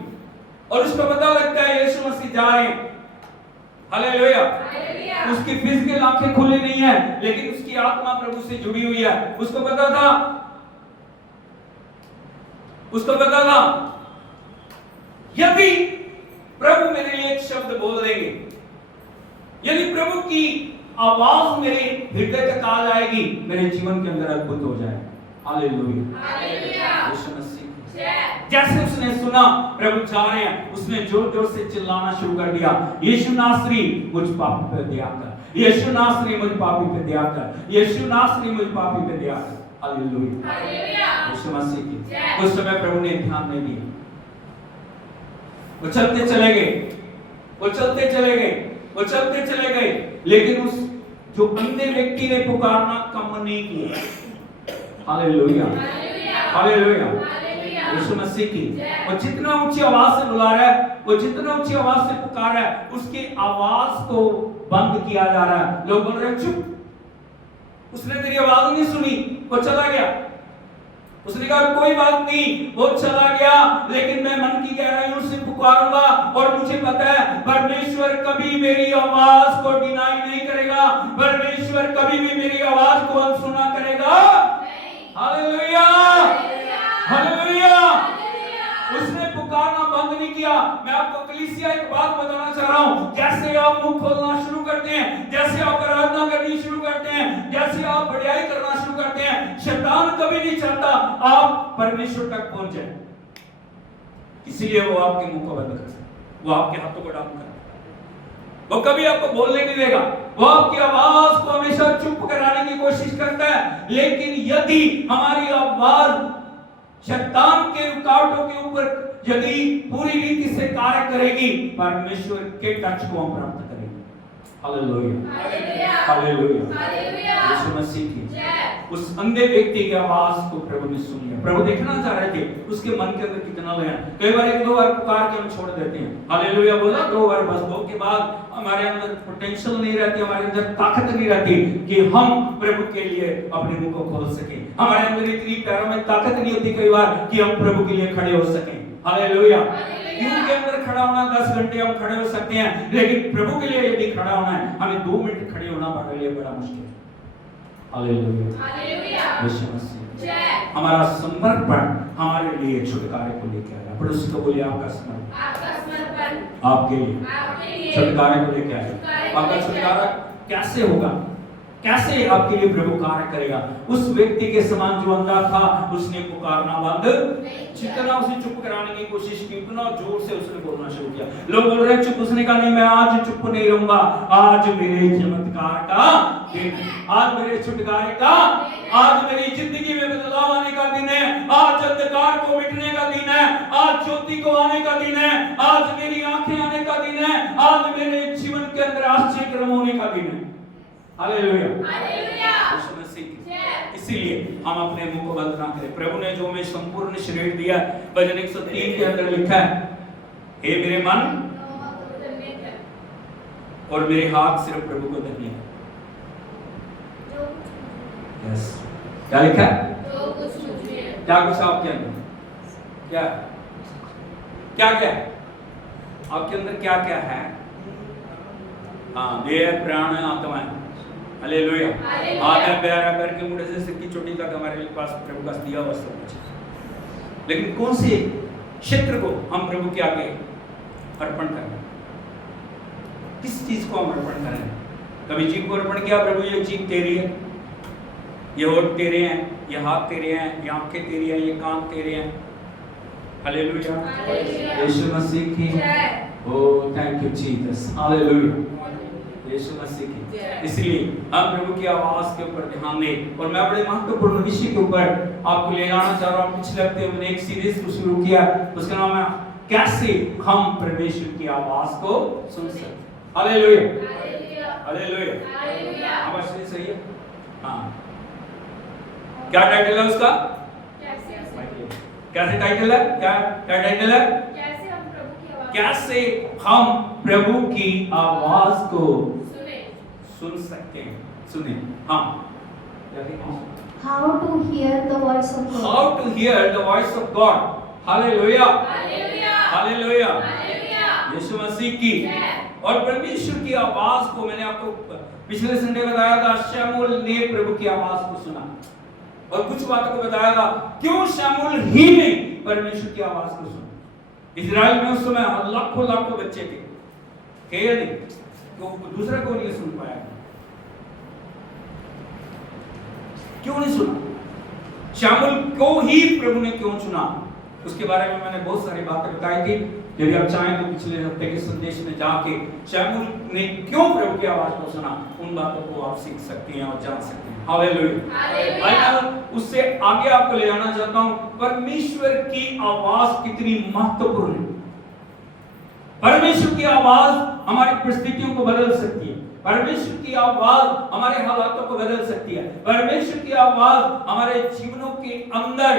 और उसको पता लगता है यीशु मसीह जा रहे हैं। हालेलुया, उसकी फिजिकल आंखें खुली नहीं है, लेकिन उसकी आत्मा प्रभु से जुड़ी हुई है। उसको पता था यदि प्रभु मेरे लिए एक शब्द बोल देंगे, यदि प्रभु की आवाज मेरे हृदय तक आ जाएगी, मेरे जीवन के अंदर अद्भुत हो जाएगा। हालेलुया, यीशु मसीह। जैसे उसने सुना प्रभु जा रहे हैं, उसने जोर जोर से चिल्लाना शुरू कर दिया, यीशु नासरी मुझ पापी पे दया कर, यीशु नासरी मुझ पापी पे दया कर, यीशु नासरी मुझ पापी पे दया कर। हालेलुया, यीशु मसीह की। उस समय प्रभु ने ध्यान नहीं दिया, वो चलते चले गए, वो चलते चले गए, वो चलते चले गए, लेकिन उस जो अंधे व्यक्ति ने पुकारना कम नहीं किया। हालेलुया, हालेलुया, यीशु मसीह की। वो जितना ऊंची आवाज से बुला रहा है, वो जितना ऊंची आवाज से पुकार रहा है, उसकी आवाज को बंद किया जा रहा है। लोग बोल रहे हैं चुप, उसने तेरी आवाज नहीं सुनी, वो चला गया। उसने कहा कोई बात नहीं, वो चला गया, लेकिन मैं मन की गहराइयों से पुकारूंगा, और मुझे पता है परमेश्वर कभी मेरी आवाज को डिनाई नहीं करेगा, परमेश्वर कभी भी मेरी आवाज को अनसुना करेगा। Hallelujah, hallelujah. उसने पुकारना बंद नहीं किया। मैं आपको कलीसिया एक बात बताना चाह रहा हूं, जैसे आप मुंह खोलना शुरू करते हैं, जैसे आप आराधना करनी शुरू करते हैं, जैसे आप बढ़ियाई करना शुरू करते हैं, शैतान कभी नहीं चाहता आप परमेश्वर तक पहुंच जाए। इसीलिए वो आपके मुंह को बंद करता है, वो आपके हाथों को डाउन करता है, वो कभी आपको बोलने नहीं देगा, वो आपकी आवाज को हमेशा चुप कराने की कोशिश करता है। लेकिन यदि हमारी आवाज शैतान के रुकावटों के ऊपर यदि पूरी रीति से कार्य करेगी, परमेश्वर के टच को हम प्राप्त करेंगे। Hallelujah, hallelujah, hallelujah. Yeshu Masih की उस अंधे व्यक्ति की आवाज को प्रभु ने सुन लिया। प्रभु देखना चाह रहे थे उसके मन के अंदर कितना लगा। कई बार एक दो बार पुकार के हम छोड़ देते हैं, हालेलुया बोला दो बार, बस दो के बाद हमारे अंदर पोटेंशियल नहीं रहती, हमारे अंदर ताकत नहीं रहती कि हम प्रभु के लिए अपने मुंह को खोल सकें। हमारे अंदर इतनी पैरों में ताकत नहीं होती कई बार कि हम प्रभु के लिए खड़े हो सकें। हालेलुया। क्यों के अंदर खड़ा होना 10 घंटे हम खड़े हो सकते हैं, लेकिन प्रभु के लिए यदि खड़ा होना है हमें 2 मिनट खड़े होना हमारे लिए बड़ा मुश्किल है। Hallelujah, hallelujah. यीशु मसीह जय। हमारा समर्पण हमारे लिए छुटकारे को लेकर आया। पड़ोसी को बोलिए आपका समर्पण आपके लिए छुटकारे को लेकर आया। आपका छुटकारा कैसे होगा, कैसे आपके लिए प्रभु कार्य करेगा? उस व्यक्ति के समान जो अंधा था उसने पुकारना बंद, जितना उसे चुप कराने की कोशिश की उतना जोर से उसने बोलना शुरू किया। लोग बोल रहे हैं चुप, उसने कहा नहीं मैं आज चुप नहीं रहूंगा, आज मेरे चमत्कार का दिन है, आज मेरे छुटकारे का, आज मेरी जिंदगी में बदलाव आने का दिन है, आज अंधकार को मिटने का दिन है, आज ज्योति को आने का दिन है, आज मेरी आंखें आने का दिन है, आज मेरे जीवन के अंदर आश्चर्य क्रम होने का दिन है। Hallelujah, hallelujah. इसीलिए हम अपने मुंह को बंद ना करें। प्रभु ने जो हमें संपूर्ण शरीर दिया, भजन 103 के अंदर लिखा है, हे मेरे मन और मेरे हाथ सिर्फ प्रभु को धन्य है। यस, क्या लिखा है? क्या कुछ आपके अंदर, क्या क्या क्या आपके अंदर क्या क्या है? हाँ, देह प्राण आत्मा है। हालेलुया। आधा पैर पैर के मुंडे से सिर की चोटी तक हमारे पास प्रभु का दिया हुआ सब कुछ। लेकिन कौन से क्षेत्र को हम प्रभु के आगे अर्पण करें? किस चीज को हम अर्पण करें? कभी जीभ को अर्पण किया, प्रभु ये जीभ तेरी है, ये होठ तेरे हैं, ये हाथ तेरे हैं, ये आंखें तेरी हैं, ये कान तेरे हैं। हालेलुया, यीशु मसीह की oh thank you Jesus. Hallelujah, Yeshu Masih की। इसलिए हम प्रभु की आवाज के ऊपर ध्यान दें। और मैं बड़े महत्वपूर्ण विषय के ऊपर आपको ले जाना चाह रहा हूँ। पिछले हफ्ते मैंने एक सीरीज को शुरू किया, उसका नाम है कैसे हम परमेश्वर की आवाज को सुन सकते। Hallelujah, hallelujah, hallelujah. आवाज सही है? हाँ, क्या टाइटल है उसका? कैसे टाइटल है? क्या क्या टाइटल है? कैसे हम प्रभु की आवाज को सुन सकते हैं। सुने, हाँ, How to hear the voice of God. How to hear the voice of God. Hallelujah. Hallelujah. यीशु मसीह की और परमेश्वर की आवाज को मैंने आपको पिछले संडे बताया था। शमूएल ने प्रभु की आवाज को सुना और कुछ बातों को बताया था क्यों शमूएल ही ने परमेश्वर की आवाज को सुना। इजराइल में उस समय लाखों लाखों बच्चे थे या नहीं, तो दूसरा को नहीं सुन पाया। क्यों नहीं सुना? शमूएल को ही प्रभु ने क्यों चुना, उसके बारे में मैंने बहुत सारी बातें बताई थी। यदि आप चाहें तो पिछले हफ्ते के संदेश में जाके शमूएल ने क्यों प्रभु की आवाज को सुना, उन बातों को आप सीख सकते हैं और जान सकते हैं। हालेलुया। उससे आगे आपको ले जाना चाहता हूं, परमेश्वर की आवाज कितनी महत्वपूर्ण है। परमेश्वर की आवाज हमारी परिस्थितियों को बदल सकती है। परमेश्वर की आवाज हमारे हालातों को बदल सकती है। परमेश्वर की आवाज हमारे जीवनों के अंदर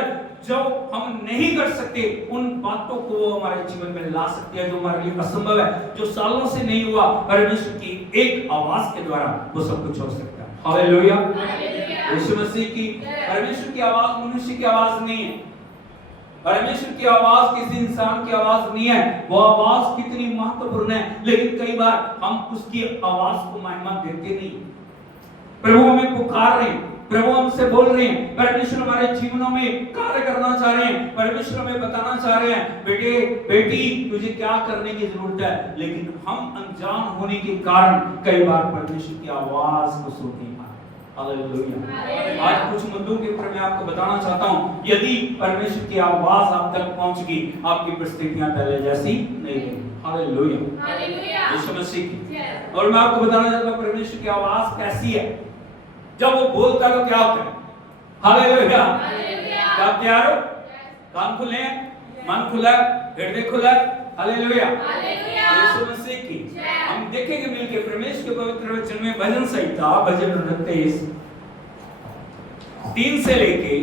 जो हम नहीं कर सकते उन बातों को वो हमारे जीवन में ला सकती है, जो हमारे लिए असंभव है, जो सालों से नहीं हुआ। परमेश्वर की एक आवाज के द्वारा वो सब कुछ हो सकता है। हालेलुया, यीशु मसीह की। परमेश्वर की आवाज मनुष्य की आवाज नहीं है। परमेश्वर की आवाज किसी इंसान की आवाज नहीं है। वो आवाज कितनी महत्वपूर्ण है, लेकिन कई बार हम उसकी आवाज को महिमा देते नहीं। प्रभु हमें पुकार रहे हैं, प्रभु हमसे बोल रहे हैं, परमेश्वर हमारे जीवनों में कार्य करना चाह रहे हैं, परमेश्वर हमें बताना चाह रहे हैं, बेटे बेटी तुझे क्या करने की जरूरत है। लेकिन हम अनजान होने के कारण कई बार परमेश्वर की आवाज को सुन नहीं पाते। हालेलुया। आज कुछ मुद्दों के ऊपर मैं आपको बताना चाहता हूं, यदि परमेश्वर की आवाज आप तक पहुंच गई, आपकी परिस्थितियां पहले जैसी नहीं रहेंगी। हालेलुया, हालेलुया, यीशु मसीह की। और मैं आपको बताना चाहता हूं परमेश्वर की आवाज कैसी है। जब वो बोलता है तो क्या होता है? Hallelujah, hallelujah. क्या तैयार हो? कान खुले हैं, मन खुला है, हृदय खुला है। हालेलुया, हालेलुया, यीशु मसीह की। हम देखेंगे मिलकर परमेश्वर के पवित्र वचन में भजन संहिता भजन 29 3 से लेके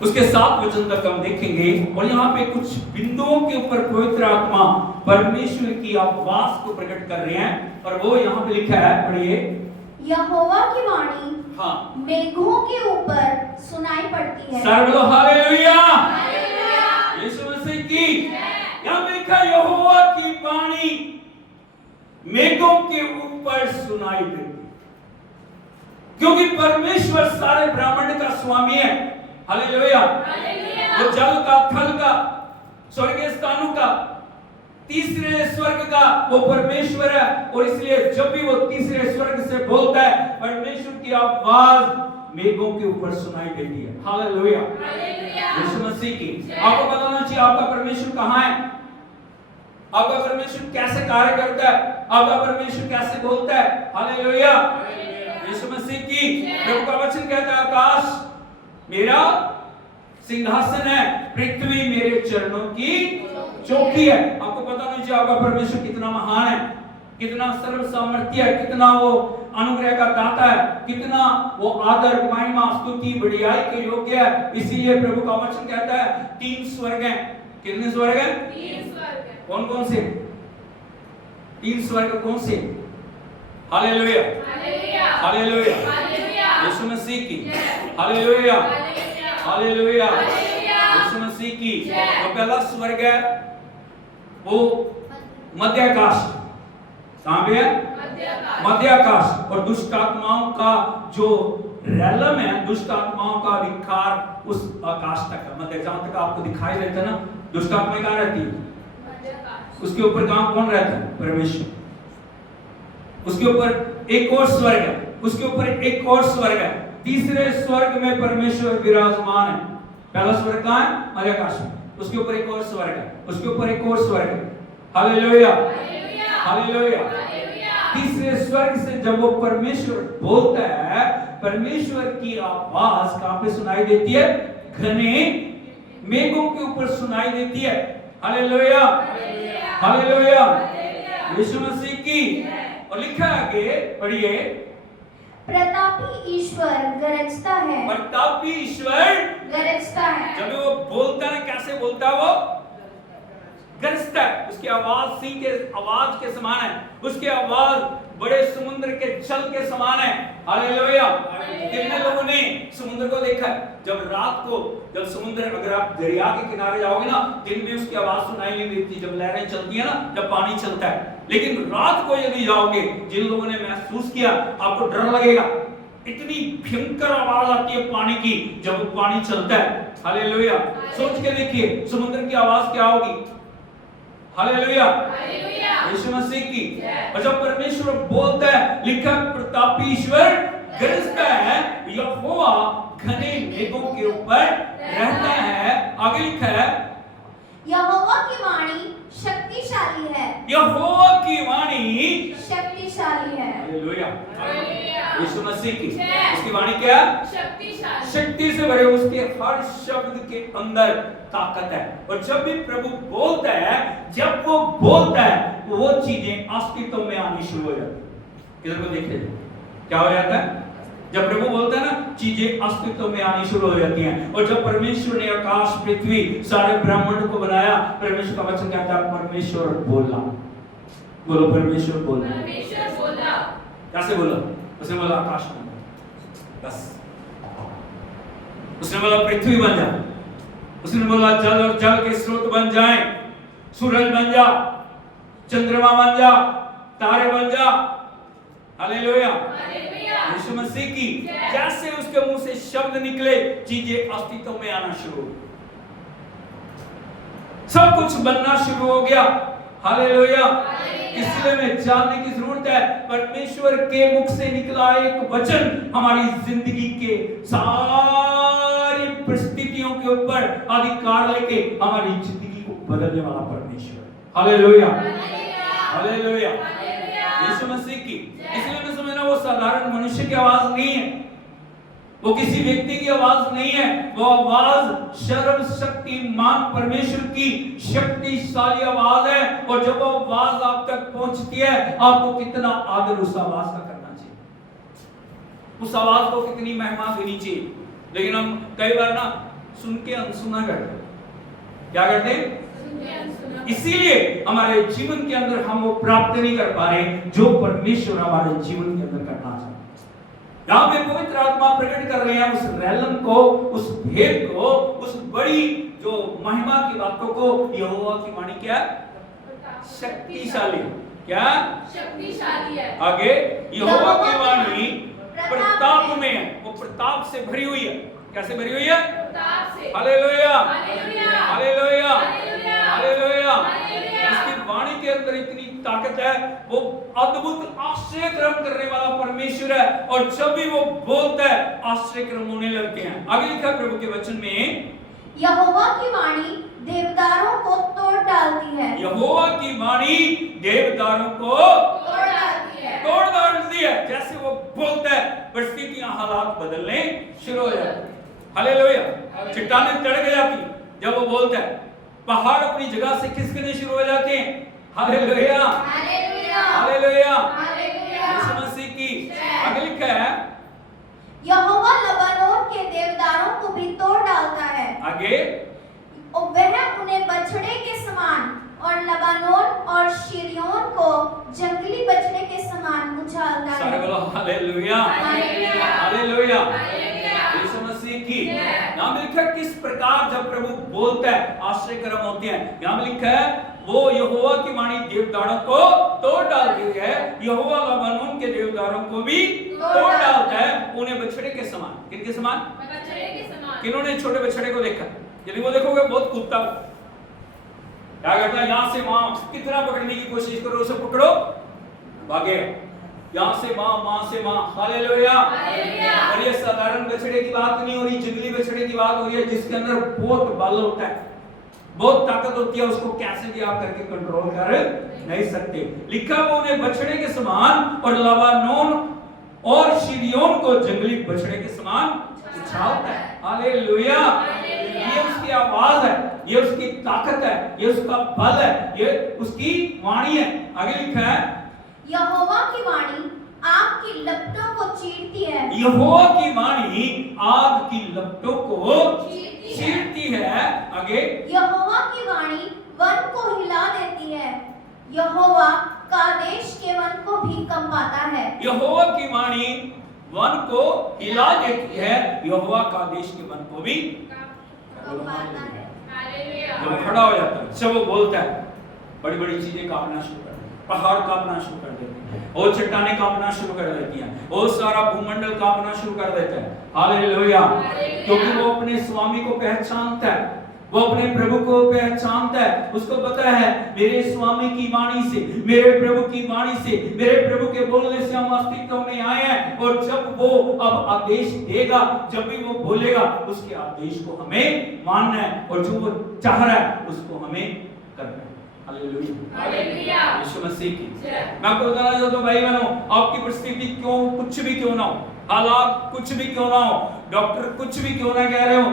उसके 7 वचन तक हम देखेंगे। और यहाँ पे कुछ बिंदुओं के ऊपर पवित्र आत्मा परमेश्वर की आवाज को प्रकट कर रहे हैं। और वो यहाँ पे लिखा है, पढ़िए। यहोवा की वाणी हाँ, मेघों के ऊपर सुनाई पड़ती है। सर्वलो हालेलुया, यीशु मसीह की। यहाँ पे लिखा यहोवा की वाणी मेघों के ऊपर सुनाई देती, क्योंकि परमेश्वर सारे ब्रह्मांड का स्वामी है। हालेलुया, वो जल का, थल का, स्वर्गीय स्थानों का, तीसरे स्वर्ग का वो परमेश्वर है। और इसलिए जब भी वो तीसरे स्वर्ग से बोलता है, परमेश्वर की आवाज मेघों के ऊपर सुनाई देती है। हालेलुया, यीशु मसीह की। आपको बताना चाहिए आपका परमेश्वर कहाँ है, आपका परमेश्वर कैसे कार्य करता है, आपका परमेश्वर कैसे बोलता है। हालेलुया, यीशु मसीह की। प्रभु का वचन कहता है, आकाश मेरा सिंहासन है, पृथ्वी मेरे चरणों की चौकी है। आपको पता नहीं चाहिए आपका परमेश्वर कितना महान है, कितना सर्व सामर्थ्य है, कितना वो अनुग्रह का दाता है, कितना वो आदर, महिमा, स्तुति, बढ़ियाई के योग्य है। इसीलिए प्रभु का वचन कहता है 3 स्वर्ग हैं। कितने स्वर्ग हैं? 3 स्वर्ग। कौन कौन से 3 स्वर्ग? कौन से? Hallelujah, hallelujah, hallelujah, Yeshu Masih की। हालेलुया, हालेलुया, यीशु मसीह की। तो पहला स्वर्ग है वो मध्य आकाश। कहां पे है? मध्य आकाश। और दुष्ट आत्माओं का जो रैलम है, दुष्ट आत्माओं का अधिकार उस आकाश तक है। मध्य, जहां तक आपको दिखाई देता है ना, दुष्ट आत्मा कहां रहती है? उसके ऊपर कौन रहता है? परमेश्वर। उसके ऊपर एक और स्वर्ग है, उसके ऊपर एक और स्वर्ग है। तीसरे स्वर्ग में परमेश्वर विराजमान है। पहला स्वर्ग कहां है? मध्य आकाश में। उसके ऊपर एक और स्वर्ग है, उसके ऊपर एक और स्वर्ग है। Hallelujah, hallelujah. तीसरे स्वर्ग से जब वो परमेश्वर बोलता है, परमेश्वर की आवाज कहां पे सुनाई देती है? घने मेघों के ऊपर सुनाई देती है। हालेलुया, हालेलुया, यीशु मसीह की। और लिखा है आगे, पढ़िए। प्रतापी ईश्वर गरजता है। प्रतापी ईश्वर गरजता है। जब वो बोलता है, कैसे बोलता है? वो गरजता है। उसकी आवाज सिंह के आवाज के समान है, उसकी आवाज बड़े समुद्र के जल के समान है। हालेलुया। कितने लोगों ने समुद्र को देखा है? जब रात को, जब समुद्र, अगर आप दरिया के किनारे जाओगे ना, दिन में उसकी आवाज सुनाई नहीं देती, जब लहरें चलती है ना, जब पानी चलता है। लेकिन रात को यदि जाओगे, जिन लोगों ने महसूस किया, आपको डर लगेगा। इतनी भयंकर आवाज आती है पानी की जब पानी चलता है। हालेलुया। सोच के देखिए समुद्र की आवाज क्या होगी। हालेलुया, यीशु मसीह की। और जब परमेश्वर बोलता है, लिखा प्रतापी ईश्वर गरजता है, यहोवा घने मेघों के ऊपर रहता है। आगे लिखा है, यहोवा की वाणी शक्तिशाली है। यहोवा की वाणी शक्तिशाली है। हालेलुया, यीशु मसीह की। उसकी वाणी क्या है? शक्तिशाली। शक्ति से भरे, उसके हर शब्द के अंदर ताकत है। और जब भी प्रभु बोलता है, जब वो बोलता है, वो चीजें अस्तित्व में आनी शुरू हो जाती है। किधर को देखिए, क्या हो जाता है? जब प्रभु बोलता है ना, चीजें अस्तित्व में आनी शुरू हो जाती हैं। और जब परमेश्वर ने आकाश, पृथ्वी, सारे ब्रह्मांड को बनाया, परमेश्वर का वचन कहता है परमेश्वर बोला। बोलो, परमेश्वर बोला। परमेश्वर बोला। कैसे बोला? उसने बोला आकाश बन, बस। उसने बोला पृथ्वी बन जा, उसने बोला जल और जल के स्रोत बन जाएं, सूरज बन जा, चंद्रमा बन जा, तारे बन जा। हालेलुया, यीशु मसीह की जैसे उसके मुंह से शब्द निकले चीजें अस्तित्व में आना शुरू हुई, सब कुछ बनना शुरू हो गया। हालेलुया, इसलिए में जानने की जरूरत है परमेश्वर के मुख से निकला एक वचन हमारी जिंदगी के सारी परिस्थितियों के ऊपर अधिकार लेके हमारी जिंदगी को बदलने वाला परमेश्वर। हालेलुया, हालेलुया, यीशु मसीह की। इसलिए मैं समझना वो साधारण मनुष्य की आवाज नहीं है, वो किसी व्यक्ति की आवाज नहीं है, वो आवाज सर्वशक्तिमान परमेश्वर की शक्तिशाली आवाज है। और जब वो आवाज आप तक पहुंचती है, आपको कितना आदर उस आवाज का करना चाहिए, उस आवाज को कितनी महिमा देनी चाहिए। लेकिन हम कई बार ना सुन के अनसुना करते, क्या करते हैं? इसीलिए हमारे जीवन के अंदर हम वो प्राप्त नहीं कर पा रहे जो परमेश्वर हमारे जीवन के अंदर करना चाहते। यहाँ पे पवित्र आत्मा प्रकट कर रहे हैं उस रहलम को, उस भेद को, उस बड़ी जो महिमा की बातों को। यहोवा की वाणी क्या? शक्तिशाली। क्या? शक्तिशाली है। आगे, यहोवा की वाणी प्रताप में है, वो प्रताप से भरी हुई है। कैसे भरी हुई है? प्रताप से। Hallelujah, hallelujah, hallelujah, hallelujah, hallelujah. Hallelujah. उसकी वाणी के अंदर इतनी ताकत है, वो अद्भुत आश्चर्य क्रम करने वाला परमेश्वर है। और जब भी वो बोलता है आश्चर्य क्रम होने लगते हैं। आगे लिखा प्रभु के वचन में, यहोवा की वाणी देवदारों को तोड़ डालती है। यहोवा की वाणी देवदारों को तोड़ डालती है। तोड़ डालती है। जैसे वो बोलता है परिस्थितियां, हालात बदलने शुरू हो जाते हैं। हालेलुया, चट्टानें तड़क जाती जब वो बोलता है, पहाड़ अपनी जगह से खिसकने शुरू हो जाते हैं। Hallelujah, hallelujah, hallelujah, hallelujah. Yeshu Masih की। आगे लिखा है, यहोवा लबानोन के देवदारों को भी तोड़ डालता है। आगे, और वह उन्हें बछड़े के समान और लबानोन और शिरियोन को जंगली बछड़े के समान उछालता सारे है। बोलो hallelujah, hallelujah, hallelujah, hallelujah. Yeshu Masih की। यहाँ में लिखा है किस प्रकार जब प्रभु बोलता है आश्चर्य कर्म होते हैं। यहाँ में लिखा है वो यहोवा की वाणी देवदारों को तोड़ डालती है, यहोवा लबानोन के देवदारों को भी तोड़ डालता है, उन्हें बछड़े के समान। किनके समान? बछड़े के समान। किन्होंने छोटे बछड़े को देखा? यदि वो देखोगे बहुत कूदता, क्या करता है, यहाँ से वहां कितना पकड़ने की कोशिश करो, उसे पकड़ो भागे, यहाँ से मां से मां। हालेलुया, और ये साधारण बछड़े की बात नहीं हो रही, जंगली बछड़े की बात हो रही है जिसके अंदर बहुत बल होता है, बहुत ताकत होती है, उसको कैसे भी आप करके कंट्रोल कर नहीं सकते। लिखा वो उन्हें बछड़े के समान और लबानोन और शिरियोन को जंगली बछड़े के समान उछालता है। हालेलुया, ये उसकी आवाज है, ये उसकी ताकत है, ये उसका बल है, ये उसकी वाणी है। आगे लिखा है, यहोवा की वाणी आग की लपटों को चीरती है। यहोवा की वाणी आग की लपटों को चीरती है। आगे, यहोवा की वाणी वन को हिला देती है। यहोवा कादेश के वन को भी कंपाता है। यहोवा की वाणी वन को हिला देती है, यहोवा कादेश के वन को भी कंपाता है। हालेलुया। जब खड़ा हो जाता है, जब वो बोलता है, बड़ी बड़ी चीजें कांपना शुरू कर देती हैं, पहाड़ कांपना शुरू कर देते हैं, वो चट्टानें कांपना शुरू कर देती हैं, वो सारा भूमंडल कांपना शुरू कर देता है। हालेलुया, क्योंकि वो अपने स्वामी को पहचानता है, वो अपने प्रभु को पहचानता है, उसको पता है मेरे स्वामी की वाणी से, मेरे प्रभु की वाणी से, मेरे प्रभु के बोलने से हम अस्तित्व में आए हैं। और जब वो अब आदेश देगा, जब भी वो बोलेगा, उसके आदेश को हमें मानना है, और जो वो चाह रहा है उसको हमें करना है। Hallelujah, hallelujah. यीशु मसीह की। मैं आपको बताना चाहता हूं भाई बहनों, आपकी परिस्थिति क्यों कुछ भी क्यों ना हो, हालात कुछ भी क्यों ना हो, डॉक्टर कुछ भी क्यों ना कह रहे हो,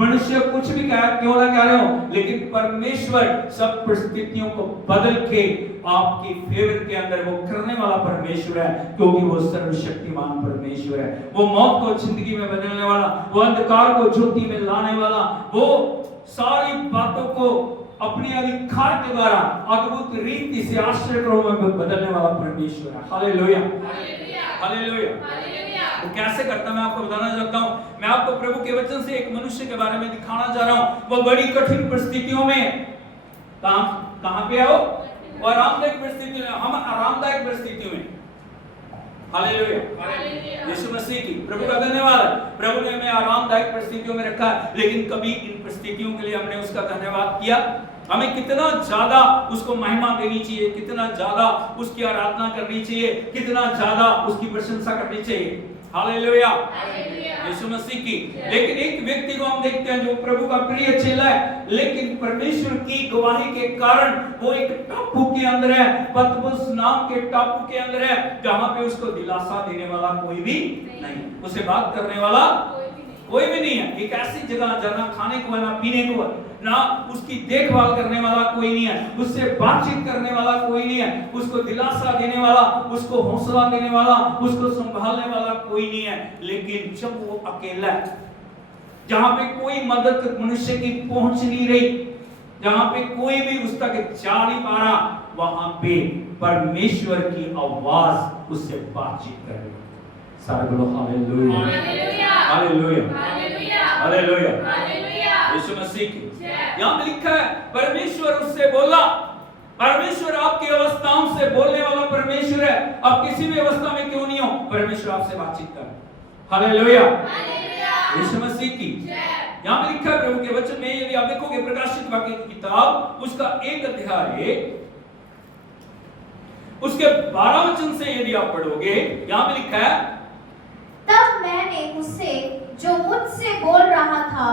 मनुष्य कुछ भी क्यों ना कह रहे हो, लेकिन परमेश्वर सब परिस्थितियों को बदल के आपकी फेवर के अंदर वो करने वाला परमेश्वर है, क्योंकि वो सर्वशक्तिमान परमेश्वर है। वो मौत को जिंदगी में बदलने वाला, वो अंधकार को ज्योति में लाने वाला, वो सारी बातों को अपने अधिकार के द्वारा अद्भुत रीति से आश्चर्य में बदलने वाला परमेश्वर है। Hallelujah, hallelujah. वो कैसे करता मैं आपको बताना चाहता हूं। मैं आपको प्रभु के वचन से एक मनुष्य के बारे में दिखाना चाह रहा हूं। वो बड़ी कठिन परिस्थितियों में कहां पे आओ, और आरामदायक परिस्थितियों में, हम आरामदायक परिस्थितियों में, हालेलुया, यीशु मसीह की प्रभु का धन्यवाद। प्रभु ने हमें आरामदायक परिस्थितियों में रखा है, लेकिन कभी इन परिस्थितियों के लिए हमने उसका धन्यवाद किया? हमें कितना ज्यादा उसको महिमा देनी चाहिए, कितना ज्यादा उसकी आराधना करनी चाहिए, कितना ज्यादा उसकी प्रशंसा करनी चाहिए। हालेलुया, यीशु मसीह की। लेकिन एक व्यक्ति को हम देखते हैं जो प्रभु का प्रिय चेला है, लेकिन परमेश्वर की गवाही के कारण वो एक टापू के अंदर है, पतमुस नाम के टापू के अंदर है, जहां पे उसको दिलासा देने वाला कोई भी नहीं, उसे बात करने वाला कोई भी नहीं है। एक ऐसी जगह जहां खाने को है, ना पीने को है, ना उसकी देखभाल करने वाला कोई नहीं है, उससे बातचीत करने वाला कोई नहीं है, उसको दिलासा देने वाला, उसको हौसला देने वाला, उसको संभालने वाला कोई नहीं है। लेकिन जब वो अकेला है, जहां पे कोई मदद मनुष्य की पहुंच नहीं रही, जहां पे कोई भी उस तक जा नहीं पा रहा, वहां पे परमेश्वर की आवाज उससे बातचीत कर रही है। सारे बोलो hallelujah, hallelujah, hallelujah, hallelujah, Yeshu Masih की। यहाँ पे लिखा है परमेश्वर उससे बोला। परमेश्वर आपकी अवस्थाओं से बोलने वाला परमेश्वर है। आप किसी भी अवस्था में क्यों नहीं हो, परमेश्वर आपसे बातचीत कर रहा है। हालेलुया, यीशु मसीह की। यहाँ पे लिखा है प्रभु के वचन में, यदि आप देखोगे प्रकाशित वाक्य की किताब उसका 1 अध्याय उसके 12 वचन से यदि आप पढ़ोगे, यहाँ पे लिखा है तब मैंने उसे जो मुझसे बोल रहा था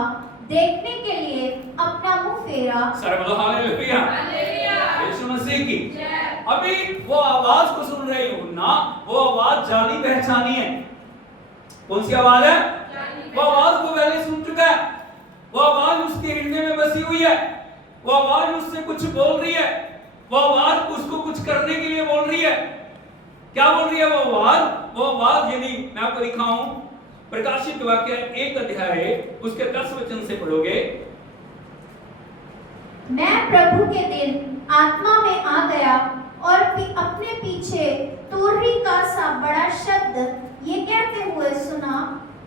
देखने के लिए अपना मुंह फेरा। सारे बोलो हालेलुया, यीशु मसीह की। अभी वो आवाज को सुन रही हूं ना, वो आवाज जानी पहचानी है। कौन सी आवाज है? वो आवाज वो पहले सुन चुका है, वो आवाज उसके हृदय में बसी हुई है, वो आवाज उससे कुछ बोल रही है, वो आवाज उसको कुछ करने के लिए बोल रही है। क्या बोल रही है वो आवाज? वो आवाज यदि मैं आपको दिखाऊं, प्रकाशित वाक्य 1 अध्याय उसके 10 वचन से पढ़ोगे, मैं प्रभु के दिन आत्मा में आ गया और अपने पीछे तुरही का सा बड़ा शब्द ये कहते हुए सुना,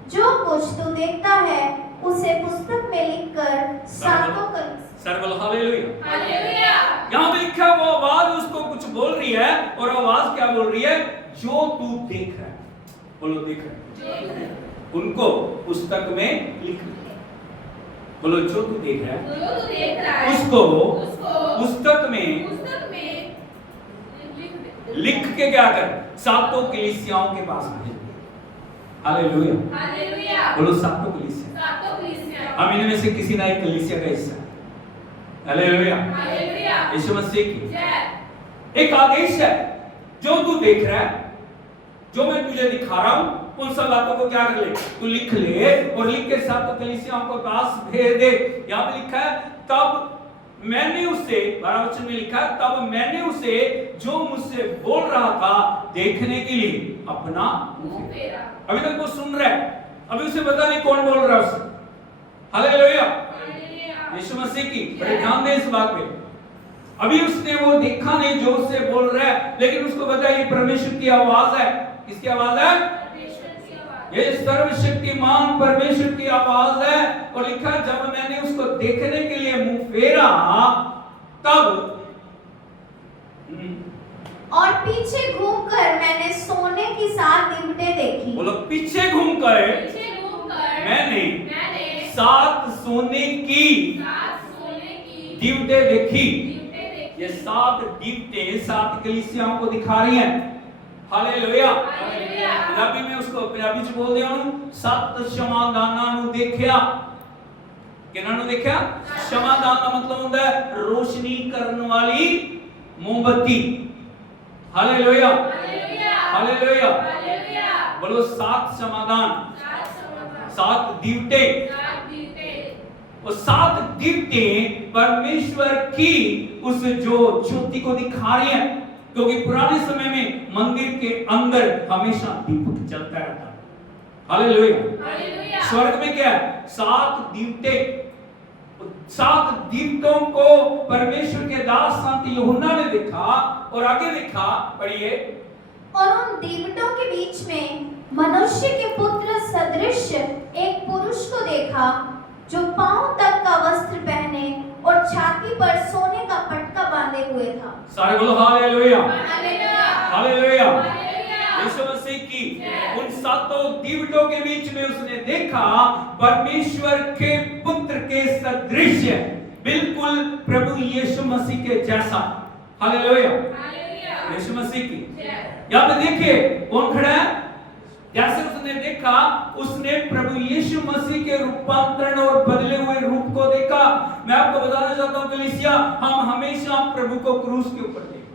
जो कुछ तू देखता है उसे पुस्तक में लिखकर सातों सर बोलो हालेलुया, हालेलुया। यहाँ पे लिखा वो आवाज उसको कुछ बोल रही है, और आवाज क्या बोल रही है? जो तू देख रहा है, बोलो देख रहा है, उनको पुस्तक में लिख। बोलो जो तू देख रहा है उसको पुस्तक में लिख के क्या कर, सातों कलीसियाओं के पास भेज। हालेलुया, हालेलुया, बोलो सातों कलीसिया। हम इनमें से किसी ना एक कलीसिया का हिस्सा। हालेलुया, हालेलुया, यीशु मसीह की। एक आदेश है, जो तू देख रहा है, जो मैं तुझे दिखा रहा हूं, उन सब बातों को क्या कर ले, तू लिख ले, और लिख के सातों कलीसियाओं को पास भेज दे। यहाँ पे लिखा है तब मैंने उसे, 12 वचन में लिखा है, तब मैंने उसे जो मुझसे बोल रहा था देखने के लिए अपना मुंह फेरा। अभी तक वो सुन रहा है, अभी उसे पता नहीं कौन बोल रहा है उसे। हालेलुया, यीशु मसीह की। बड़े ध्यान दें इस बात पे। अभी उसने वो देखा नहीं जो उससे बोल रहा है, लेकिन उसको पता है ये परमेश्वर की आवाज है। किसकी आवाज है? ये सर्वशक्तिमान परमेश्वर की आवाज है। और लिखा जब मैंने उसको देखने के लिए मुंह फेरा, तब और पीछे घूमकर मैंने सोने की 7 दीवटें देखी। बोलो पीछे घूमकर मैंने 7 सोने की दीवटें देखी। ये 7 दीवटें 7 कलीसियाओं को दिखा रही हैं। हालेलुया, पंजाबी में उसको पंजाबी च बोल दिया हूं, 7 क्षमादानां नु देखिया। किन्हां नु देखिया? क्षमादान का मतलब होता है रोशनी करने वाली मोमबत्ती। हालेलुया, हालेलुया, बोलो 7 क्षमादान, 7 दीवटे। और 7 दीवटें परमेश्वर की उस जो ज्योति को दिखा रही हैं, क्योंकि पुराने समय में मंदिर के अंदर हमेशा दीपक जलता रहता है। हालेलुया, स्वर्ग में क्या है? 7 दीवटे। 7 दीवटों को परमेश्वर के दास संत यूहन्ना ने देखा, और आगे देखा, पढ़िए। और उन दीवटों के बीच में मनुष्य के पुत्र सदृश एक पुरुष को देखा, जो पांव तक का वस्त्र पहने और छाती पर सोने का पटका बांधे हुए था। सारे बोलो हालेलुया, हालेलुया, हालेलुया, यीशु मसीह में उसने देखा परमेश्वर के पुत्र के सदृश, बिल्कुल प्रभु यीशु मसीह के जैसा। हालेलुया, यीशु मसीह की। यहाँ पे देखिए कौन खड़ा है? जैसे उसने देखा, उसने प्रभु यीशु मसीह के रूपांतरण और बदले हुए रूप को देखा। मैं आपको बताना चाहता हूं कलीसिया, हम हमेशा प्रभु को क्रूस के ऊपर देखते।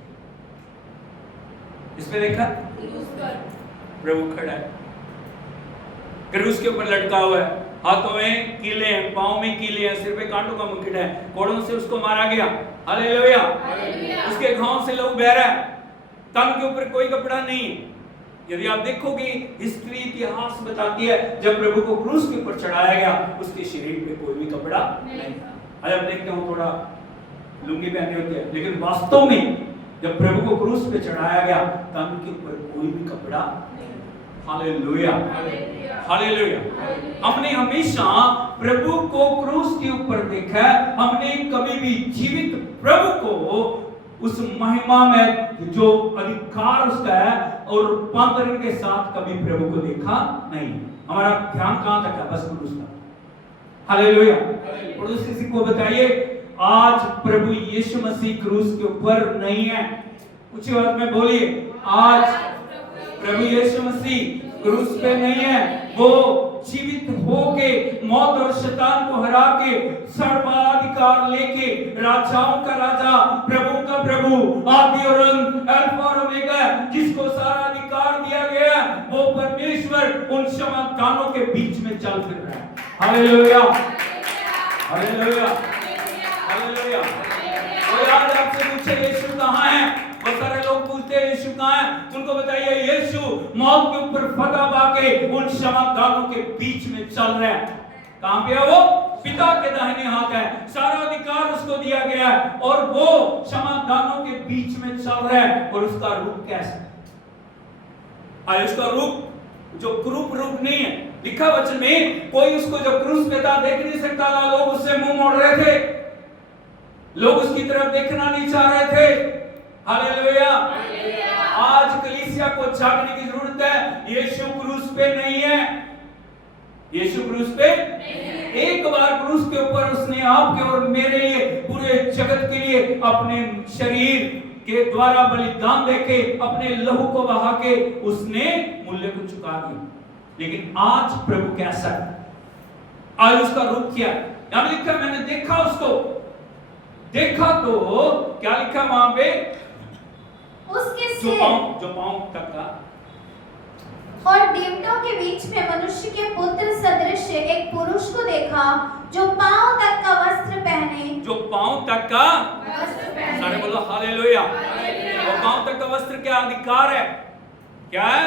इसमें देखा प्रभु खड़ा है, क्रूस के ऊपर लटका हुआ है, हाथों में कीले हैं, पांव में कीले हैं, सिर पे कांटों का मुकुट है, कोड़ों से उसको मारा गया। हालेलुया, उसके घाव से लहू बह रहा है, तन के ऊपर कोई कपड़ा नहीं। यदि आप देखोगे हिस्ट्री, इतिहास बताती है जब प्रभु को क्रूस के ऊपर चढ़ाया गया उसके शरीर पे कोई भी कपड़ा नहीं था। आज आप देखते हो थोड़ा लुंगी पहनी होती है, लेकिन वास्तव में जब प्रभु को क्रूस पे चढ़ाया गया तन के ऊपर कोई भी कपड़ा नहीं। Hallelujah, hallelujah. हमने हमेशा प्रभु को क्रूस के ऊपर देखा है, हमने कभी भी जीवित प्रभु को उस महिमा में जो अधिकार उसका है और रूपांतरण के साथ कभी प्रभु को देखा नहीं। हमारा ध्यान कहां तक है? बस क्रूस का। हालेलुया। पड़ोसी किसी को बताइए आज प्रभु यीशु मसीह क्रूस के ऊपर नहीं है। कुछ बात में बोलिए, आज प्रभु यीशु मसीह क्रूस पे नहीं है। वो जीवित होके मौत और शैतान को हरा के सर्वाधिकार लेके राजाओं का राजा, प्रभु का प्रभु, आदि और अंत, अल्फा और ओमेगा, जिसको सारा अधिकार दिया गया है, वो परमेश्वर उन समाधानों के बीच में चल फिर रहा है। Hallelujah, hallelujah, hallelujah. कोई आज आपसे पूछे यीशु कहाँ है? बहुत सारे लोग पूछते हैं यीशु कहाँ है? उनको बताइए यीशु मौत के ऊपर फतह पाके उन समाधानों के बीच में चल रहा है। कहां पे है वो? पिता के दाहिने हाथ है, सारा अधिकार उसको दिया गया है और वो समाधानों के बीच में चल रहा है। और उसका रूप कैसा? आज उसका रूप जो क्रूप रूप नहीं है। लिखा वचन में कोई उसको जो क्रूस पे था देख नहीं सकता था, लोग उससे मुंह मोड़ रहे थे, लोग उसकी तरफ देखना नहीं चाह रहे थे। हालेलुया। आज कलीसिया को जागने की जरूरत है। यीशु क्रूस पे नहीं है, यीशु क्रूस पे एक बार क्रूस के ऊपर उसने आपके और मेरे लिए, पूरे जगत के लिए अपने शरीर के द्वारा बलिदान देके अपने लहू को बहा के उसने मूल्य को चुका दिया। लेकिन आज प्रभु कैसा है? आज उसका रूप क्या है? यहां लिखा, मैंने देखा उसको, देखा तो क्या लिखा वहां पे? उसके जो पांव तक का और देवताओं के बीच में मनुष्य के पुत्र सदृश एक पुरुष को देखा जो पांव तक का वस्त्र पहने, जो पांव तक का वस्त्र पहने। सारे बोलो हालेलुया। और पांव तक का वस्त्र क्या अधिकार है? क्या है?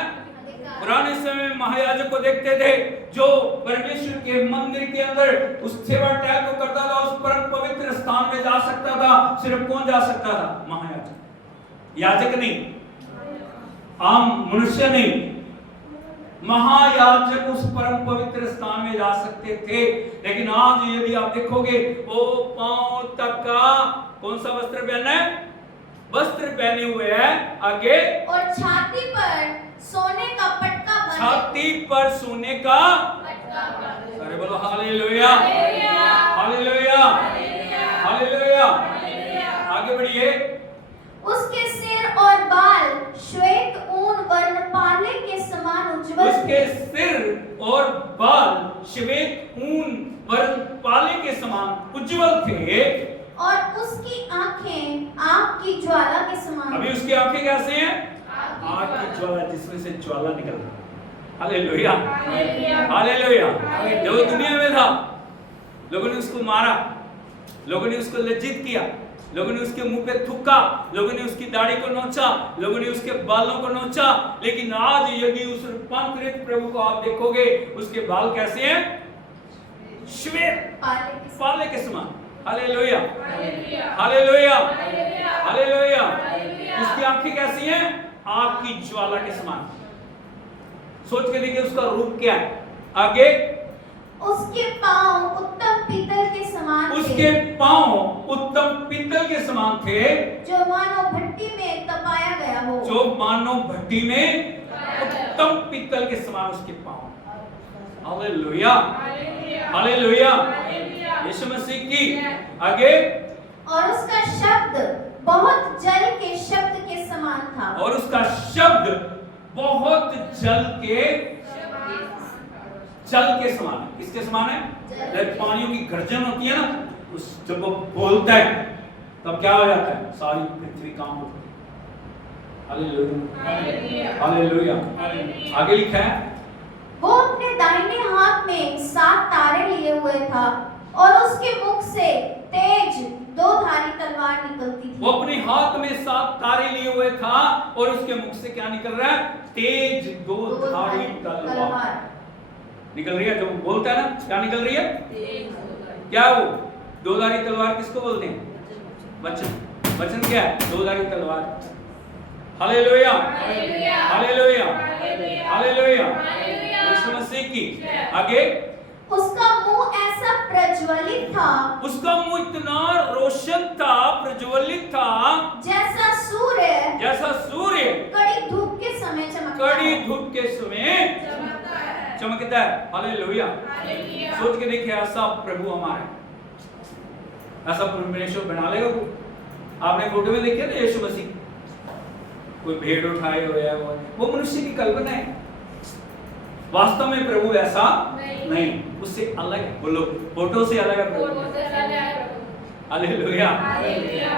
पुराने समय में महायाजक को देखते थे जो परमेश्वर के मंदिर के अंदर उस सेवा टहल को करता था, उस परम पवित्र स्थान में जा सकता था। सिर्फ कौन जा सकता था? महायाजक, याजक नहीं, आम मनुष्य नहीं, महायाजक उस परम पवित्र स्थान में जा सकते थे। लेकिन आज यदि आप देखोगे वो पांव तक का कौन सा वस्त्र पहना है? वस्त्र पहने हुए है आगे, और छाती पर सोने का पटका बंधे, छाती पर सोने का पटका बंधे। अरे बोलो हालेलुया, हालेलुया, हालेलुया। आगे बढ़िए। उसके सिर और बाल श्वेत ऊन वर्णपाले के समान उज्जवल, उसके सिर और बाल श्वेत ऊन वर्णपाले के समान उज्जवल थे और उसकी आंखें आग की ज्वाला के समान। अभी उसकी आंखें कैसे हैं? आग की ज्वाला, जिसमें से ज्वाला निकल रही है। Hallelujah, hallelujah. जो दुनिया में था लोगों ने उसको मारा, लोगों ने उसको लज्जित किया, लोगों ने उसके मुंह पे थूका, लोगों ने उसकी दाढ़ी को नोचा, लोगों ने उसके बालों को नोचा। लेकिन आज यदि उस रूपांतरित प्रभु को आप देखोगे उसके बाल कैसे हैं? श्वेत पाले के समान। Hallelujah, hallelujah, hallelujah. उसकी आंखें कैसी हैं? आग की ज्वाला के समान। सोच के देखिए उसका रूप क्या है। आगे, उसके पांव उत्तम पीतल के समान थे, उसके पांव उत्तम पीतल के समान थे, जो मानो भट्टी में तपाया गया हो, जो मानो भट्टी में उत्तम पीतल के समान उसके पांव। हालेलुया, हालेलुया, यीशु मसीह की। आगे, और उसका शब्द बहुत जल के शब्द के समान था। और उसका शब्द बहुत जल के समान है। किसके समान है? जब पानियों की गर्जन होती है ना, उस जब वो बोलता है तब क्या हो जाता है? सारी पृथ्वी कांप उठती है। Hallelujah, hallelujah. आगे लिखा है, वो अपने दाहिने हाथ में 7 तारे लिए हुए था और उसके मुख से तेज 2 धारी तलवार निकलती थी। वो अपने हाथ में 7 तारे लिए हुए था और उसके मुख से क्या निकल रहा है? तेज 2 धारी तलवार निकल रही है। जो बोलता है ना, क्या निकल रही है? क्या वो 2 धारी तलवार किसको बोलते हैं? वचन। वचन क्या है? 2 धारी तलवार। Hallelujah, hallelujah, hallelujah, Yeshu Masih की। आगे, उसका मुंह ऐसा प्रज्वलित था, उसका मुंह इतना रोशन था, प्रज्वलित था, जैसा सूर्य कड़ी धूप के समय चमकता है। कड़ी धूप के समय चमकता है। हालेलुया। सोच के देखिए, ऐसा प्रभु हमारा, ऐसा परमेश्वर बना लेगा वो। आपने फोटो में देखिए ना यीशु मसीह, कोई भेड़ उठाए हुए है, वो मनुष्य की कल्पना है। वास्तव में प्रभु ऐसा नहीं, उससे अलग है। बोलो, फोटो से अलग है प्रभु। Hallelujah, hallelujah,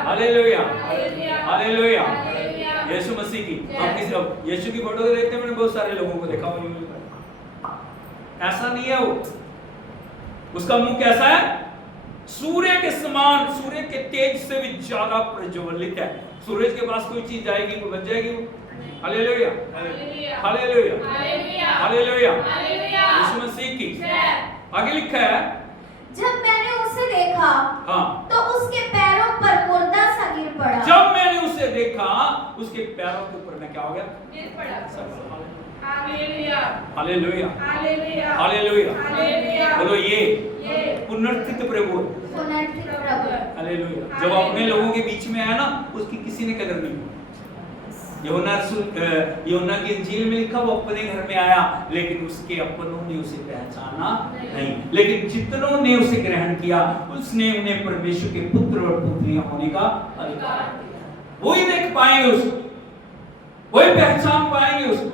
hallelujah, Yeshu Masih की। हम किसी यीशु की फोटो को देखते हैं, मैंने बहुत सारे लोगों को देखा हुआ, ऐसा नहीं है वो। उसका मुंह कैसा है? सूर्य के समान, सूर्य के तेज से भी ज्यादा प्रज्वलित है। सूरज के पास कोई चीज जाएगी तो बच जाएगी वो। Hallelujah, hallelujah, hallelujah, Yeshu Masih की। आगे लिखा है, जब मैंने उसे देखा, हाँ, तो उसके पैरों पर मुर्दा सा गिर पड़ा। जब मैंने उसे देखा, उसके पैरों के ऊपर मैं क्या हो गया? गिर पड़ा। Hallelujah, hallelujah, hallelujah. बोलो, ये पुनरुत्थित प्रभु है। पुनरुत्थित प्रभु। हालेलुया। जब अपने लोगों के बीच में आया ना, उसकी किसी ने कदर नहीं की। यूहन्ना की इंजील में लिखा, वो अपने घर में आया, लेकिन उसके अपनों ने उसे पहचाना नहीं। लेकिन जितनों ने उसे ग्रहण किया, उसने उन्हें परमेश्वर के पुत्र और पुत्रियां होने का अधिकार दिया। वही देख पाएंगे उसको, वही पहचान पाएंगे उसको,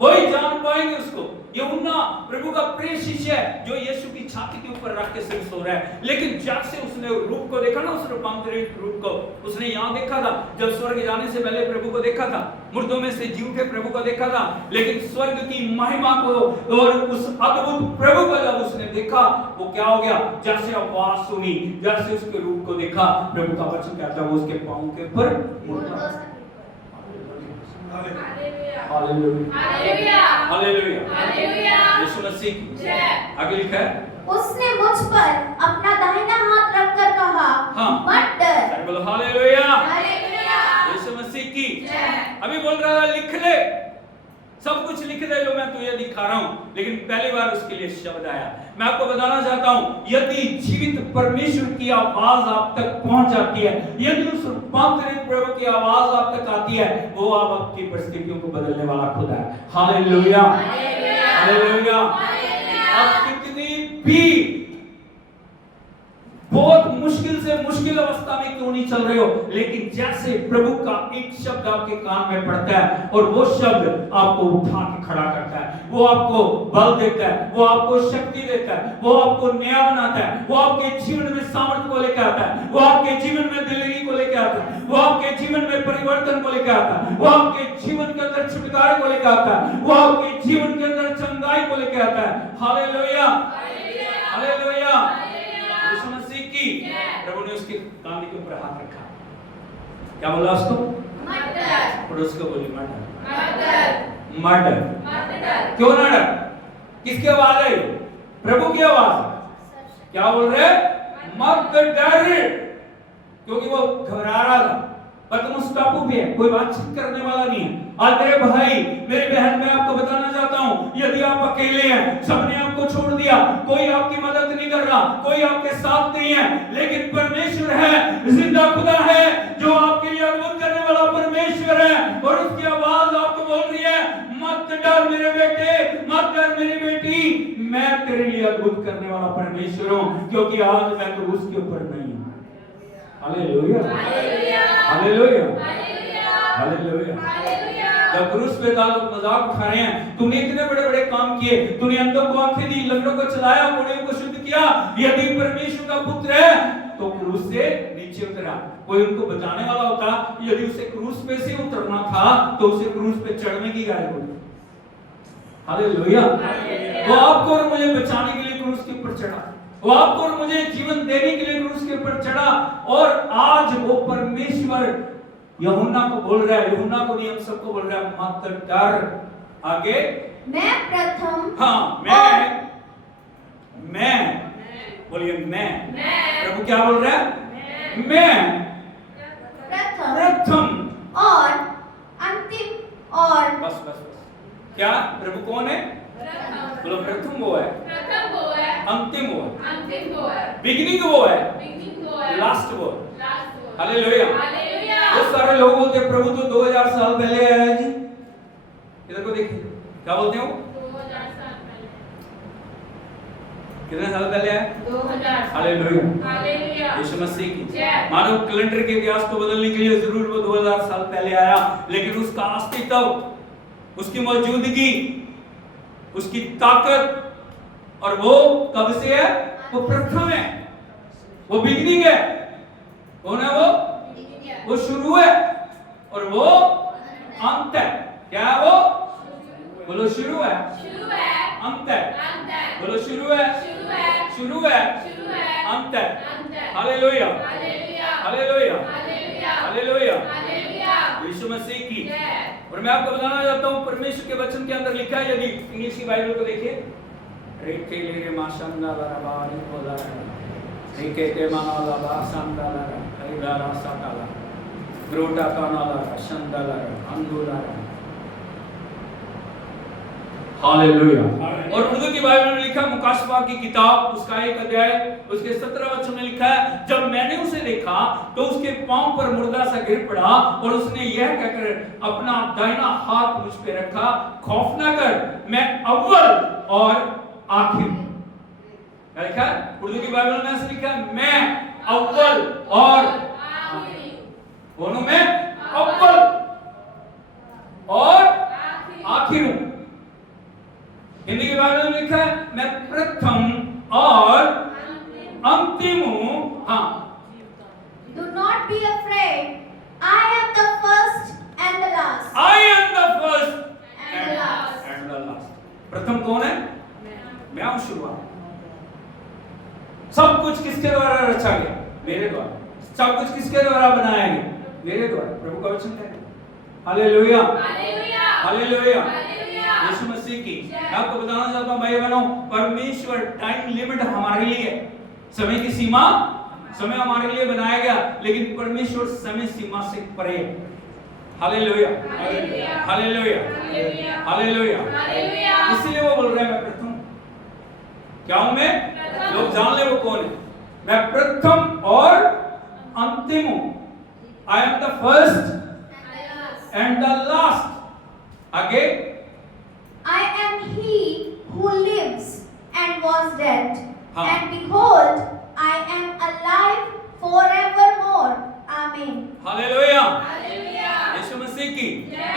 वही जान पाएंगे उसको। यूहन्ना प्रभु का प्रिय शिष्य है, जो यीशु की छाती के ऊपर रख के सिर सो रहा है। लेकिन जब से उसने रूप को देखा ना, उस रूपांतरित रूप को उसने यहाँ देखा था, जब स्वर्ग जाने से पहले प्रभु को देखा था, मुर्दों में से जी उठे प्रभु को देखा था। लेकिन स्वर्ग की महिमा को और उस अद्भुत प्रभु को जब उसने देखा, वो क्या हो गया? जैसे आवाज सुनी, जैसे उसके रूप को देखा, प्रभु का वचन कहता है वो उसके पांव के ऊपर मुर्दा। हालेलुया, हालेलुया, यीशु मसीह की। आगे लिखा है, उसने मुझ पर अपना दाहिना हाथ रखकर कहा, हाँ, मत डर। बोलो हालेलुया, हालेलुया, यीशु मसीह की। अभी बोल रहा है, लिख ले, सब कुछ लिख दे जो मैं तुझे दिखा रहा हूं। लेकिन पहली बार उसके लिए शब्द आया। मैं आपको बताना चाहता हूं, यदि जीवित परमेश्वर की आवाज आप तक पहुंच जाती है, यदि उस रूपांतरित प्रभु की आवाज आप तक आती है, वो आपकी परिस्थितियों को बदलने वाला खुदा है। Hallelujah, hallelujah. आप कितनी भी बहुत मुश्किल से मुश्किल अवस्था में क्यों नहीं चल रहे हो, लेकिन जैसे प्रभु का एक शब्द आपके कान में पड़ता है और वो शब्द आपको उठा के खड़ा करता है, वो आपको बल देता है, वो आपको शक्ति देता है, वो आपको नया बनाता है, वो आपके जीवन में सामर्थ्य को लेकर आता है, वो आपके जीवन में दिलगी को लेकर आता है, वो आपके जीवन में परिवर्तन को लेकर आता है, वो आपके जीवन के अंदर छुटकारे को लेकर आता है, वो आपके जीवन के अंदर चंगाई को लेकर आता है। हालेलुया, हालेलुया, यीशु मसीह की। प्रभु ने उसके कान के ऊपर हाथ रखा, क्या बोला उसको? मत डर। और उसको बोली मत डर, मत डर। क्यों ना डर? किसकी आवाज है? प्रभु की आवाज। क्या बोल रहे? मत डर, क्योंकि वो घबरा रहा था। पतमुस टापू पे है, कोई बातचीत करने वाला नहीं है। आज मेरे भाई मेरे बहन, मैं आपको बताना चाहता हूं, यदि आप अकेले हैं, सबने आपको छोड़ दिया, कोई आपकी मदद नहीं कर रहा, कोई आपके साथ नहीं है, लेकिन परमेश्वर है, जिंदा खुदा है, जो आपके लिए अद्भुत करने वाला परमेश्वर है, और उसकी आवाज आपको बोल रही है, मत डर मेरे बेटे, मत डर मेरी बेटी, मैं परमेश्वर हूँ, क्योंकि आज मैं क्रूस के ऊपर नहीं हूँ। Hallelujah, hallelujah, hallelujah. जब क्रूस पे था लोग मजाक उठा रहे हैं, तूने इतने बड़े बड़े काम किए, तूने अंधों को आंखें दी, लंगड़ों को चलाया, बूढ़ों को शुद्ध किया, यदि परमेश्वर का पुत्र है तो क्रूस से नीचे उतरा। कोई उनको बचाने वाला होता, यदि उसे क्रूस पे से उतरना था तो उसे क्रूस पे चढ़ने की गाय होती। हालेलुया। वो आपको और मुझे बचाने के लिए क्रूस के ऊपर चढ़ा, वो आपको और मुझे जीवन देने के लिए क्रूस के ऊपर चढ़ा, और आज वो परमेश्वर यूहन्ना को बोल रहा है, यूहन्ना को नहीं हम सबको बोल रहा है, मत डर। आगे मैं प्रथम, हाँ मैं बोलिए मैं प्रभु क्या बोल रहा है? मैं प्रथम और अंतिम और बस क्या प्रभु कौन है? बोलो प्रथम वो है, अंतिम वो है, बिगिनिंग वो है, लास्ट वो है। हालेलुया। बहुत सारे लोग बोलते हैं प्रभु तो 2000 साल पहले आया है जी। इधर को देखिए, क्या बोलते हो? 2000 साल पहले। कितने साल पहले आया? 2000। हालेलुया, यीशु मसीह की। मानव कैलेंडर के इतिहास को बदलने के लिए जरूर वो 2000 साल पहले आया, लेकिन उसका अस्तित्व, उसकी मौजूदगी, उसकी ताकत और वो कब से है? वो प्रथम है, वो बिगिनिंग है, कौन है वो शुरू है और वो अंत है। क्या है वो? बोलो शुरू है, अंत है। बोलो शुरू है, अंत है। Hallelujah, hallelujah, hallelujah, Yeshu Masih की। और मैं आपको बताना चाहता हूँ परमेश्वर के वचन के अंदर लिखा है, यदि इंग्लिश की बाइबल को देखिए, रेखे ले माशंदा लरबानी बोला रेखे ते माना लबा संदा लरा हरिदारा साकाला ग्रोटा काना लरा शंदा लरा अंदुला लरा। हालेलुया। और उर्दू की बाइबल में लिखा, मुकाशफा की किताब उसका 1 अध्याय उसके 17 वचन में लिखा है, जब मैंने उसे देखा तो उसके पांव पर मुर्दा सा गिर पड़ा और उसने यह कहकर अपना दाहिना हाथ मुझ पे रखा, खौफ न कर, मैं अव्वल और आखिर। क्या लिखा है उर्दू की बाइबल में? ऐसे लिखा है, मैं अव्वल और दोनों में अव्वल और आखिर हूं। हिंदी की बाइबल में लिखा है, मैं प्रथम और अंतिम हूं। हाँ, Do not be afraid, I am the first and the last. I am the first And the last. and the last. प्रथम कौन है? मैं हूं शुरुआत। सब कुछ किसके द्वारा रचा गया? मेरे द्वारा। सब कुछ किसके द्वारा बनाया गया? मेरे द्वारा। प्रभु का वचन है। हालेलुया, हालेलुया, यीशु मसीह की। मैं आपको बताना चाहता हूं भाई बहनों, परमेश्वर टाइम लिमिट हमारे लिए, समय की सीमा, समय हमारे लिए बनाया गया, लेकिन परमेश्वर समय सीमा से परे है। Hallelujah, hallelujah, hallelujah. इसलिए वो बोल रहे हैं, मैं प्रथम क्या हूं? मैं, लोग जान ले वो कौन है। मैं प्रथम और अंतिम हूं। I am the first and the last. आगे, I am he who lives and was dead, हाँ। and behold, I am alive forevermore. Amen. Hallelujah, Yeshu Masih की।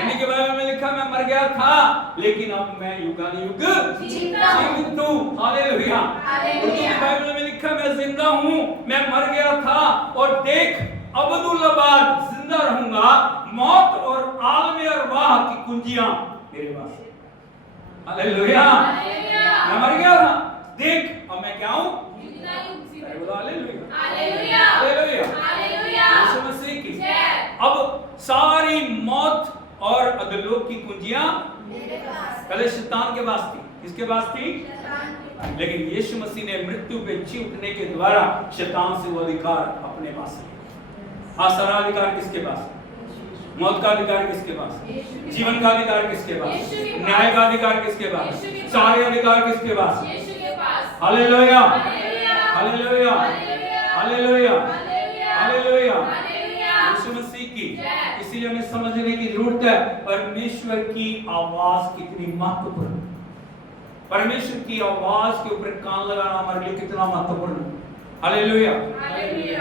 इन्हीं के बारे में लिखा, मैं मर गया था लेकिन अब मैं युगानुयुग जीवित हूं। हालेलुया। उर्दू की बाइबल में लिखा, मैं जिंदा हूं, मैं मर गया था और देख अबदुल्लाबाद जिंदा रहूंगा, मौत और आलम अरवाह की कुंजियां मेरे पास। हालेलुया। मैं मर गया था, देख अब मैं क्या हूं? हालेलुया, हालेलुया, यीशु मसीह की। अब सारी मौत और अधोलोक की कुंजियां पहले शैतान के पास थी। किसके पास थी? लेकिन यीशु मसीह ने मृत्यु पे जी उठने के द्वारा शैतान से वो अधिकार अपने पास लिया। सारा अधिकार किसके पास? मौत का अधिकार किसके पास? जीवन का अधिकार किसके पास? न्याय का अधिकार किसके पास? सारे अधिकार किसके पास? Hallelujah, hallelujah, hallelujah, hallelujah, Yeshu Masih की। इसीलिए हमें समझने की जरूरत है परमेश्वर की आवाज कितनी महत्वपूर्ण। परमेश्वर की आवाज के ऊपर कान लगाना हमारे लिए कितना महत्वपूर्ण है। हालेलुया,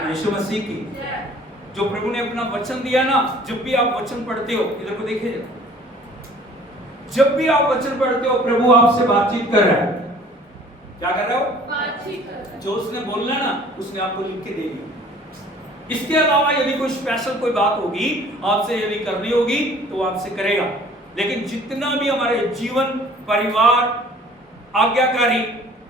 यीशु मसीह की जो प्रभु ने अपना वचन दिया ना, जब भी आप वचन पढ़ते हो, इधर को देखिए, जब भी आप वचन पढ़ते हो प्रभु आपसे बातचीत कर रहा है। क्या कर रहे हो? बातचीत कर रहा है। जो उसने बोलना ना उसने आपको लिख के दे दिया। इसके अलावा यदि कोई स्पेशल कोई बात होगी आपसे यदि करनी होगी तो वो आपसे करेगा, लेकिन जितना भी हमारे जीवन, परिवार, आज्ञाकारी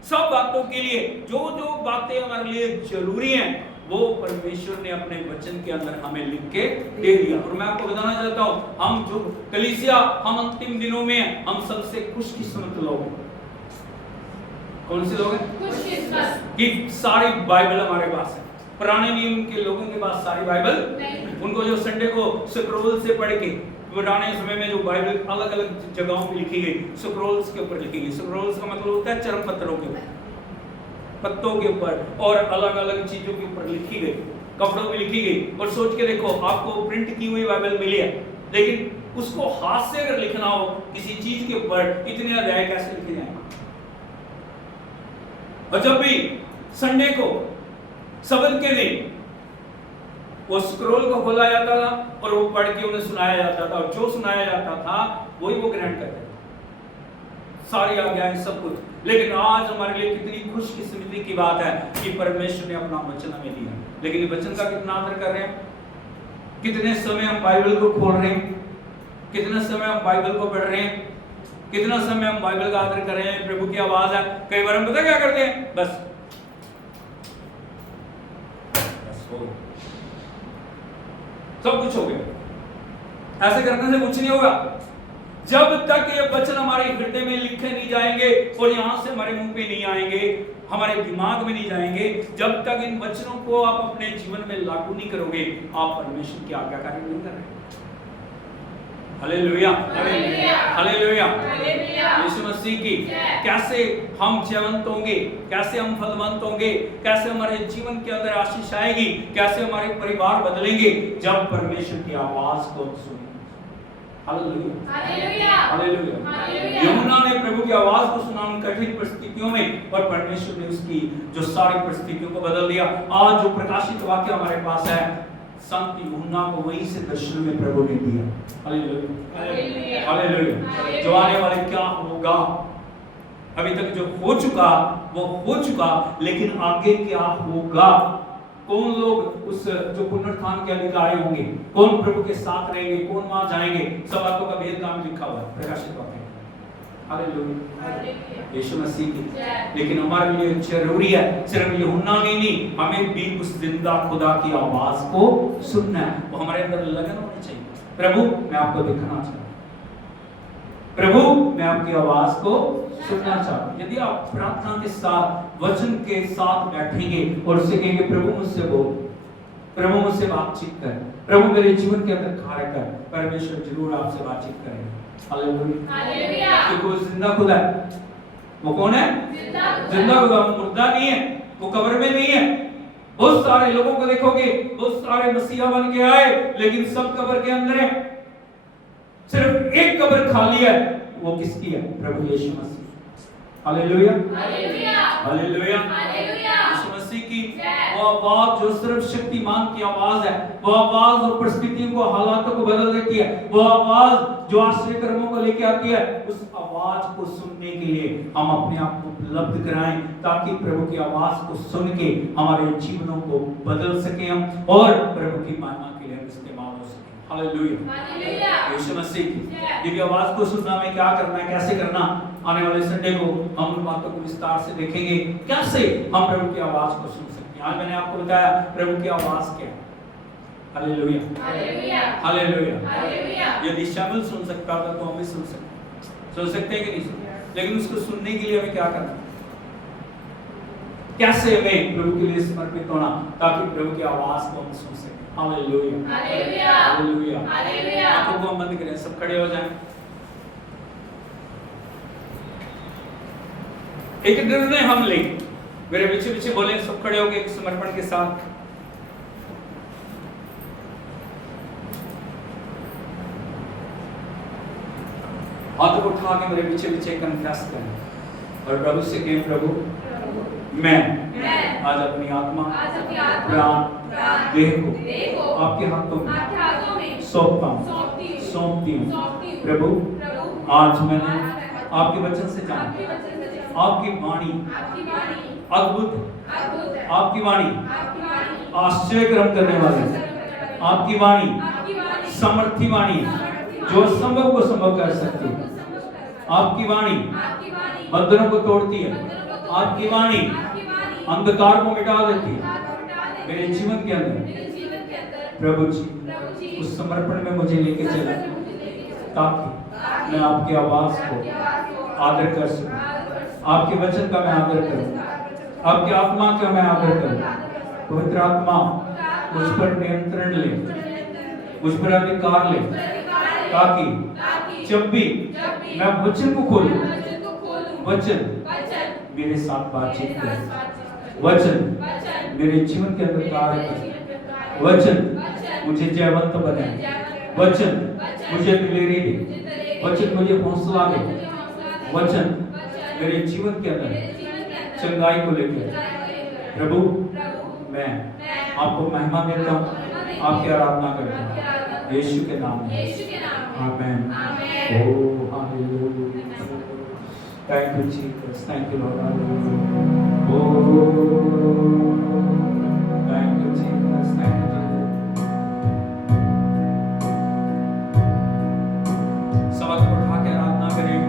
सब बातों के लिए जो जो बातें हमारे लिए जरूरी हैं वो परमेश्वर ने अपने वचन के अंदर हमें लिख के दे दिया। और मैं आपको बताना चाहता हूं, हम जो कलीसिया, हम अंतिम दिनों में हैं, हम सबसे खुशकिस्मत लोग हैं। कौन से लोग हैं? खुशकिस्मत कि सारी बाइबल हमारे पास है। पुराने नियम के लोगों के पास सारी बाइबल नहीं। उनको जो संडे को स्क्रोल से पढ़ के, पुराने समय में जो बाइबल अलग अलग जगहों पे लिखी गई, स्क्रोल्स के ऊपर लिखी गई। स्क्रोल्स का मतलब होता है चरम पत्रों के ऊपर, पत्तों के ऊपर और अलग अलग चीजों के ऊपर लिखी गई, कपड़ों में लिखी गई। और सोच के देखो, आपको प्रिंट की हुई बाइबल मिली है, लेकिन उसको हाथ से अगर लिखना हो किसी चीज के ऊपर, इतने अध्याय कैसे लिखे जाएंगे? और जब भी संडे को सबत के दिन वो स्क्रोल को खोला जाता था और वो पढ़ के उन्हें सुनाया जाता था, और जो सुनाया जाता था वही वो ग्रहण करते थे, सारी आज्ञाएं सब कुछ। लेकिन आज हमारे लिए कितनी खुशकिस्मती की बात है कि परमेश्वर ने अपना वचन हमें दिया, लेकिन वचन का कितना आदर कर रहे हैं? कितने समय हम बाइबल को खोल रहे हैं? कितना समय हम बाइबल को पढ़ रहे हैं? कितना समय हम बाइबल का आदर कर रहे हैं? प्रभु की आवाज है। कई बार हम पता क्या करते हैं, बस हो गया, सब कुछ हो गया। ऐसे करने से कुछ नहीं होगा जब तक ये वचन हमारे हृदय में लिखे नहीं जाएंगे और यहां से हमारे मुंह पे नहीं आएंगे, हमारे दिमाग में नहीं जाएंगे। जब तक इन वचनों को आप अपने जीवन में लागू नहीं करोगे, आप परमेश्वर की आज्ञाकारी नहीं कर रहे। हालेलुया, हालेलुया, यीशु मसीह की। कैसे हम जीवंत होंगे, कैसे हम फलवंत होंगे, कैसे हमारे जीवन के अंदर आशीष आएगी, कैसे हमारे परिवार बदलेंगे जब परमेश्वर की आवाज को सुनेंगे। Hallelujah, hallelujah, hallelujah. यूहन्ना ने प्रभु की आवाज को सुना उन कठिन परिस्थितियों में, और परमेश्वर ने उसकी जो सारी परिस्थितियों को बदल दिया। आज जो प्रकाशित वाक्य हमारे पास है, संत यूहन्ना को वहीं से दर्शन में प्रभु ने दिया। Hallelujah, hallelujah. जो आने वाले क्या होगा, अभी तक जो हो चुका वो हो चुका, लेकिन आगे क्या होगा, कौन लोग उस जो पुनरुत्थान के अधिकारी होंगे, कौन प्रभु के साथ रहेंगे, कौन वहां जाएंगे, सब बातों का भेद नाम लिखा हुआ है प्रकाशित वाक्य। हालेलुया, यीशु मसीह की। लेकिन हमारे लिए जरूरी है सिर्फ यूहन्ना नहीं, हमें भी उस जिंदा खुदा की आवाज को सुनना है। वो हमारे अंदर लगन होनी चाहिए। प्रभु मैं आपको दिखना चाहता हूं, प्रभु मैं आपकी आवाज को सुनना चाहता हूं। यदि आप प्रार्थना के साथ, वचन के साथ बैठेंगे और उससे कहेंगे प्रभु मुझसे बोल, प्रभु मुझसे बातचीत कर, प्रभु मेरे जीवन के अंदर कार्य कर, परमेश्वर जरूर आपसे बातचीत करेगा। Hallelujah, hallelujah. क्योंकि वो जिंदा खुदा है। वो कौन है? जिंदा खुदा। वो मुर्दा नहीं है, वो कब्र में नहीं है। बहुत सारे लोगों को देखोगे, बहुत सारे मसीहा बन के आए, लेकिन सब कब्र के अंदर है। सिर्फ एक कब्र खाली है, वो किसकी है? प्रभु Yeshu Masih. Hallelujah, hallelujah, hallelujah, hallelujah. Yeshu Masih की वो आवाज जो सर्वशक्तिमान की आवाज है, वो आवाज जो परिस्थितियों को, हालातों को बदल देती है, वो आवाज जो आश्चर्य कर्मों को लेके आती है, उस आवाज को सुनने के लिए हम अपने आप को उपलब्ध कराएं, ताकि प्रभु की आवाज को सुन के हमारे जीवनों को बदल सके हम, और प्रभु की महिमा के लिए इस्तेमाल हो सके। हालेलुया, हालेलुया, यीशु मसीह की। ये आवाज को सुनना में क्या करना है, कैसे करना, आने वाले संडे को हम उन बातों को विस्तार से देखेंगे, कैसे हम प्रभु की आवाज को सुन सकते हैं। आज मैंने आपको बताया प्रभु की आवाज क्या है। Hallelujah, hallelujah, hallelujah, hallelujah. यदि शामिल सुन सकता था तो हम भी सुन सकते हैं कि नहीं सुन? लेकिन उसको सुनने के लिए हमें क्या करना, कैसे हमें प्रभु के लिए समर्पित होना, ताकि प्रभु की आवाज को हम सुन सकें। Hallelujah, hallelujah, hallelujah, hallelujah. आंखों को हम बंद करें, सब खड़े हो जाएं। एक निर्णय हम ले, मेरे पीछे पीछे बोले, सब खड़े होके एक समर्पण के साथ। हाथों को उठा के मेरे पीछे पीछे कन्फेस करें। और प्रभु से कहें, प्रभु मैं आज अपनी आत्मा, प्राण, देह को आपके हाथों में सौंपता हूँ, सौंपती हूँ। प्रभु आज मैंने आपके वचन से जाना, आपकी वाणी अद्भुत, आपकी वाणी आश्चर्यक्रम करने वाली, आपकी वाणी समर्थी वाणी, जो असंभव को संभव कर सकती है। आपकी वाणी बंधनों को तोड़ती है, आपकी वाणी अंधकार को मिटा देती है मेरे जीवन के अंदर। प्रभु जी उस समर्पण में मुझे लेके चले, ताकि मैं आपकी आवाज को आदर कर सकूं, आपके वचन का मैं आदर करूं, आपकी आत्मा का मैं आदर करूं। पवित्र आत्मा मुझ पर नियंत्रण ले, मुझ पर अधिकार ले, ताकि जब भी मैं वचन को खोलूं, वचन मेरे साथ बातचीत करे, वचन मेरे जीवन के अंदर कार्य करे, वचन मुझे जयवंत बनाए, वचन मुझे दिलेरी दे, वचन मुझे हौसला दे, वचन मेरे जीवन के अंदर चंगाई को लेकर। प्रभु मैं आपको महिमा देता हूँ, आपकी आराधना करता हूँ यीशु के नाम में, amen. Oh hallelujah, thank you Jesus, thank you lord, oh thank you Jesus, thank you. सब उठा के आराधना करें।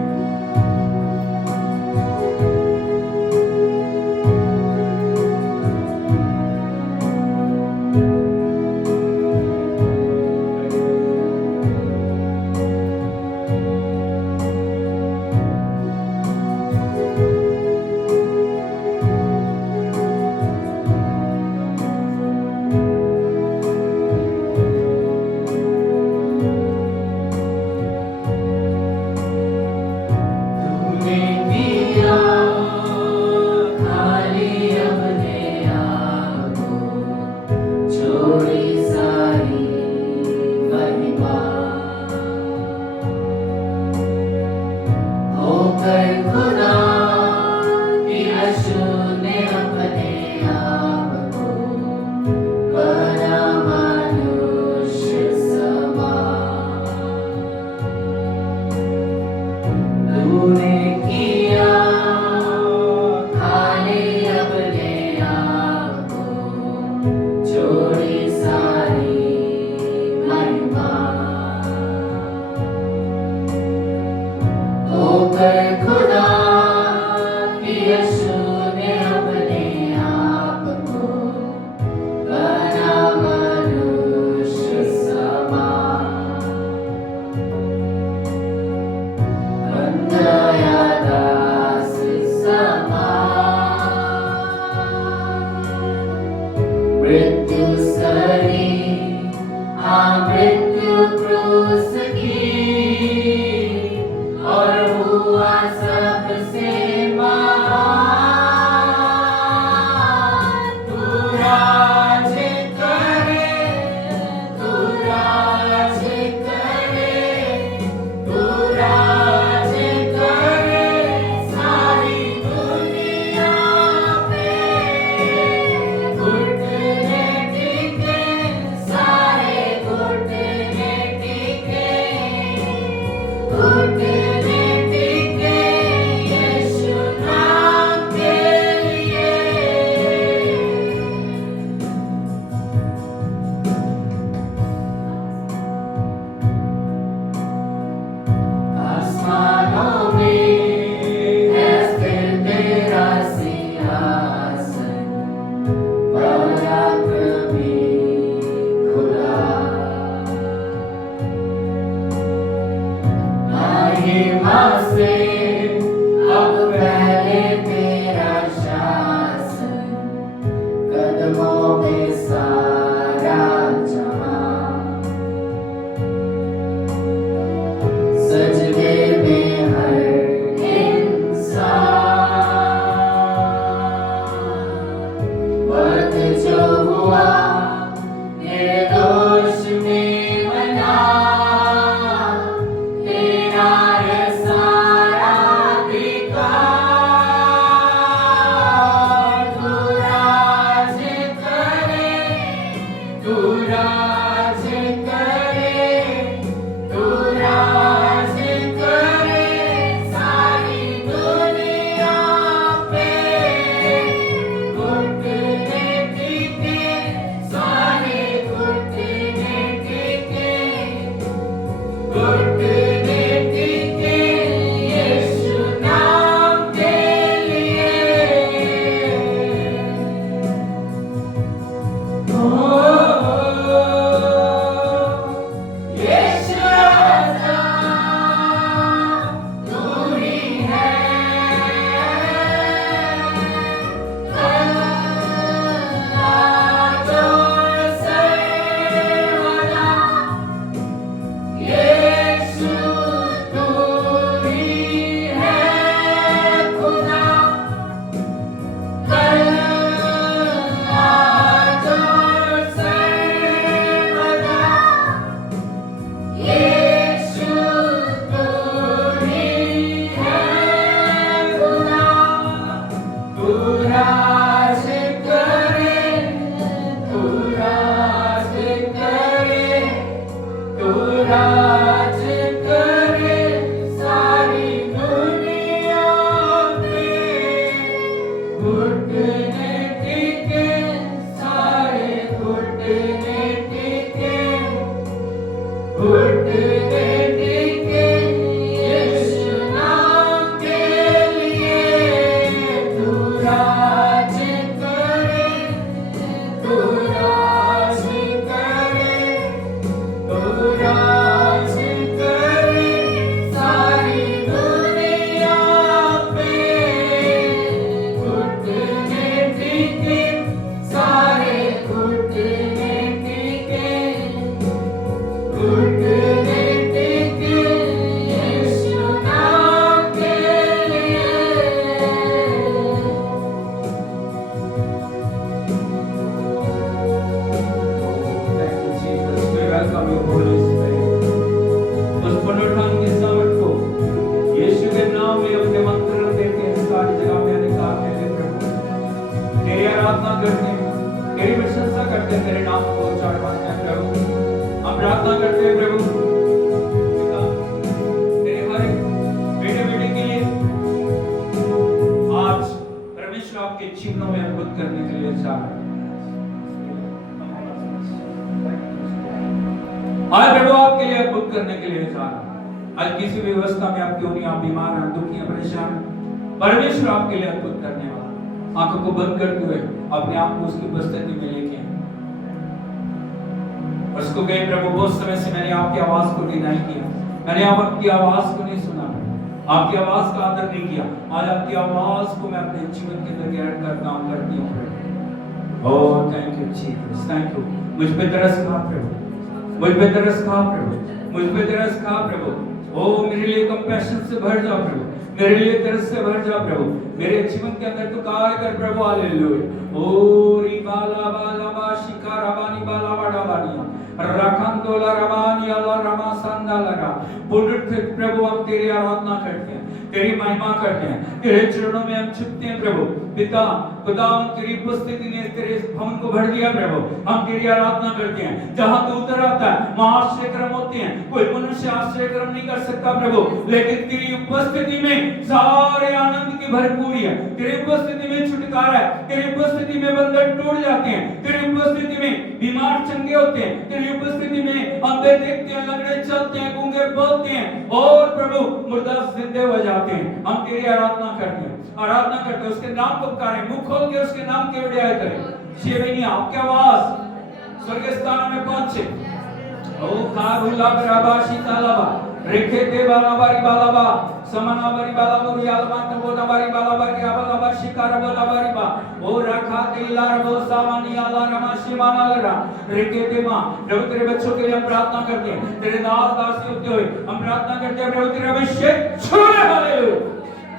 घुटने टिके सारे घुटने राज करे, तू राज करे सारी दुनिया पे। घुटने टिके सारे घुटने टिके, घुटने टिके यीशु नाम के लिए। ओ यीशु राजा तू ही है, जो सर्वदा। यीशु तू ही है खुदा, आज और सर्वदा। यीशु तू ही है खुदा, तू राज करे, तू राज करे, तू राज करे सारी दुनिया पे। घुटने टिके सारे घुटने टिके, घुटने टिके यीशु नाम के लिए। तू राज करे, तू राज करे, तू राज करे सारी दुनिया पे। घुटने टिके सारे घुटने टिके, घुटने टिके यीशु नाम के लिए। Thank you, Jesus. We welcome you, Holy Spirit. उस पुनरुत्थान की सामर्थ को यीशु के नाम में अपने मंत्र देके इस सारी जगह में निकालने ले प्रभु। तेरी आराधना करते हैं, तेरी प्रशंसा करते हैं, तेरे नाम को चढ़ाते हैं प्रभु। हम प्रार्थना करते हैं प्रभु, पिता, तेरे हर एक बेटे बेटी के लिए आज परमेश्वर आपके जीवनों में अद्भुत करने के लिए जा रहे हैं। आज प्रभु आपके लिए अद्भुत करने के लिए जा रहा हूं। आज किसी भी व्यवस्था में आप क्यों नहीं, आप बीमार हैं, दुखी हैं, परेशान हैं, परमेश्वर आपके लिए अद्भुत करने वाला। आंखों को बंद करते हुए अपने आप को उसकी उपस्थिति में लेके और उसको कहे प्रभु बहुत समय से मैंने आपकी आवाज को डिनाई किया, मैंने आपकी आवाज को नहीं सुना, आपकी आवाज का आदर नहीं किया। आज आपकी आवाज को मैं अपने जीवन के अंदर ग्रहण करता हूं, करती हूं प्रभु। Oh thank you Jesus, thank you. मुझ पे तरस खा प्रभु, मुझ पे तरस खा प्रभु, मुझ पे तरस खा प्रभु। ओ मेरे लिए कंपैशन से भर जाओ प्रभु, मेरे लिए तरस से भर जाओ प्रभु। मेरे जीवन के अंदर तू कार्य कर प्रभु। हालेलुया। ओ री बाला बाला बा शिकारा बानी बाला बड़ा बानिया रखंदोला रबानी अल्लाह रमा संदालरा। पुनरुत्थित प्रभु हम तेरी आराधना करते हैं, तेरी महिमा करते हैं, तेरे चरणों में हम झुकते हैं प्रभु। पिता खुदा हम तेरी उपस्थिति ने तेरे भवन को भर दिया प्रभु। हम तेरी आराधना करते हैं, जहां तू उतर आता है वहां आश्रय क्रम होते हैं। कोई मनुष्य आश्रय क्रम नहीं कर सकता प्रभु, लेकिन तेरी उपस्थिति में सारे आनंद की भरपूरी है। तेरी उपस्थिति में छुटकारा है, तेरी उपस्थिति में बंधन टूट जाते हैं, तेरी उपस्थिति में बीमार चंगे होते हैं, तेरी उपस्थिति में अंधे देखते हैं, लंगड़े चलते हैं, गूंगे बोलते हैं और प्रभु मुर्दा जिंदे हो जाते हैं। हम तेरी आराधना करते हैं, आराधना करते हैं, उसके नाम को पुकारें, मुंह खोल के उसके नाम की बड़ाई करें। शिवनी आपकी आवाज स्वर्ग स्थानों में पहुंचे। ओ काबुला बराबाशी तालाबा रेखेते बालाबारी बालाबा समनाबारी बालाबुरी आलमान बोलाबारी बालाबारी आबालाबा शिकारा बोलाबारी बा ओ रखा दिलार बो सामानी आला रमा शिमाना लगा रेखेते मां। प्रभु तेरे बच्चों के लिए हम प्रार्थना करते हैं, तेरे दास दासी होते हुए हम प्रार्थना करते हैं प्रभु तेरा अभिषेक छूने हालेलुया।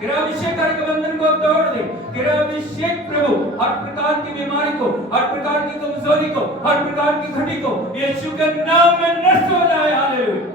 तेरा अभिषेक करके बंधन को तोड़ दे। तेरा अभिषेक प्रभु हर प्रकार की बीमारी को, हर प्रकार की कमजोरी को, हर प्रकार की घटी को यीशु के नाम में नष्ट हो जाए। हालेलुया।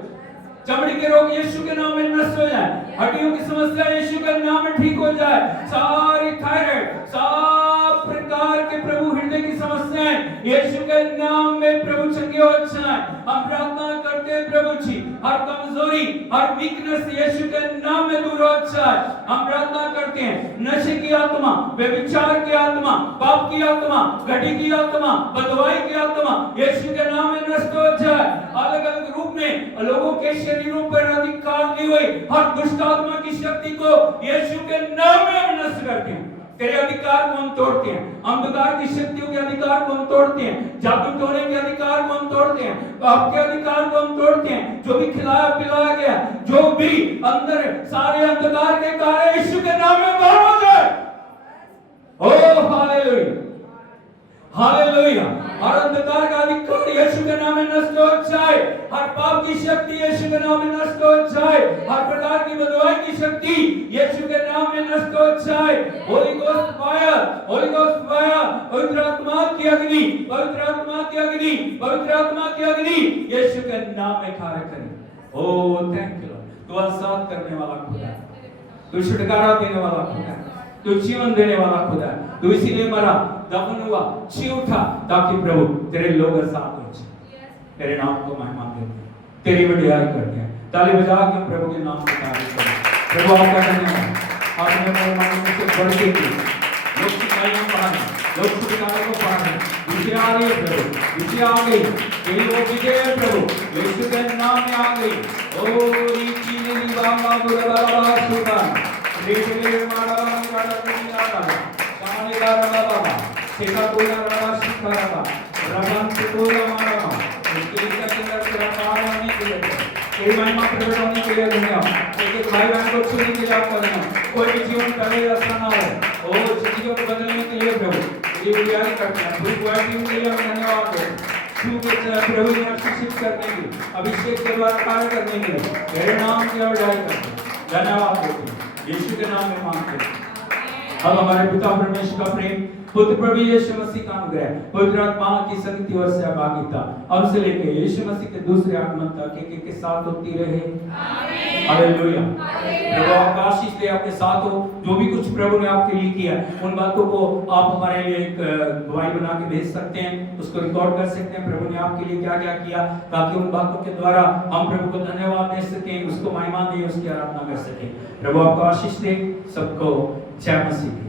चमड़ी के रोग यीशु के नाम में नष्ट हो जाए, हड्डियों की समस्या यीशु के नाम में ठीक हो जाए, सारी थायराइड, सब प्रकार के प्रभु हृदय की समस्याएं आमेन। यीशु के नाम में प्रभु चंगे हो जाए। हम प्रार्थना करते हैं प्रभु जी, हर कमजोरी, हर वीकनेस यीशु के नाम में दूर हो जाए। हम प्रार्थना करते हैं नशे की आत्मा, व्यभिचार की आत्मा, पाप की आत्मा, घटी की आत्मा, बदवाई की आत्मा यीशु के नाम में नष्ट हो जाए। अलग अलग रूप में लोगों के शरीरों पर अधिकार दी हुई हर दुष्ट आत्मा की शक्ति को यीशु के नाम में हम नष्ट करते हैं। तेरे अधिकार को हम तोड़ते हैं, अंधकार की शक्तियों के अधिकार को हम तोड़ते हैं, जादू टोने के अधिकार को हम तोड़ते हैं, पाप के अधिकार को हम तोड़ते हैं। जो भी खिलाया पिलाया गया, जो भी अंदर सारे अंधकार के कार्य यीशु के नाम में बाहर हो जाए। ओ हालेलुया, हालेलुया। हर अंधकार का अधिकार यीशु के नाम में नष्ट हो जाए। हर पाप की शक्ति यीशु के नाम में नष्ट हो जाए। हर प्रकार की बदवाई की शक्ति यीशु के नाम में नष्ट हो जाए। Holi ghost fire, Holi ghost fire, पवित्र आत्मा की अग्नि, पवित्र आत्मा की अग्नि, पवित्र आत्मा की अग्नि यीशु के नाम में कार्य करे। ओ थैंक यू लॉर्ड। तू आजाद करने वाला खुदा है, तू छुटकारा देने वाला खुदा है, तू जीवन देने वाला खुदा है। तू इसीलिए मरा, दफन हुआ, जी उठा, ताकि प्रभु तेरे लोग आजाद हो जाए। तेरे नाम को महिमा देते हैं, तेरी बड़ाई करते हैं। ताली बजा के प्रभु के नाम की तारीफ करें। प्रभु आपका धन्यवाद। आपने मेरे मन में से बढ़ के की लोग शिकायतें पढ़ाने, लोग छुटकारे को पढ़ाने, विजय आ रही है प्रभु, विजय आ गई। कई लोग विजय है प्रभु, यीशु के नाम में आ गई। ओ रीति ने बाबा बुरा सुल्तान रेशे मारा मारा दुनिया सामने का बाबा सेका कोला रहा शिखा रहा रमन से कोला मारा इसके लिए क्या प्रकार होने के लिए तेरी महिमा प्रकट होने के लिए धन्यवाद। एक भाई बहन को छूने के लिए आपका धन्यवाद। कोई भी जीवन पहले रास्ता ना हो और जिंदगी को बदलने के लिए प्रभु ये तैयारी करते हैं। पूरी क्वालिटी के लिए धन्यवाद है। छू के प्रभु ने शिक्षित करने की, अभिषेक के द्वारा कार्य करने के लिए तेरे नाम की बड़ाई करते हैं। धन्यवाद देते हैं, यीशु के नाम में मांगते हैं। अब हमारे पिता परमेश्वर का प्रेम, पुत्र प्रभु यीशु मसीह का अनुग्रह, पवित्र आत्मा की संगति और सहभागिता अब से लेकर यीशु मसीह के दूसरे आगमन तक एक के साथ होती रहे। आमीन। हालेलुया। प्रभु आपका आशीष दे, आपके साथ हो। जो भी कुछ प्रभु ने आपके लिए किया उन बातों को आप हमारे लिए एक गवाही बना के भेज सकते हैं, उसको रिकॉर्ड कर सकते हैं। प्रभु ने आपके लिए क्या क्या किया, ताकि उन बातों के द्वारा हम प्रभु को धन्यवाद दे सकें, उसको महिमा दें, उसकी आराधना कर सकें। प्रभु आपका आशीष दे। सबको जय मसीह।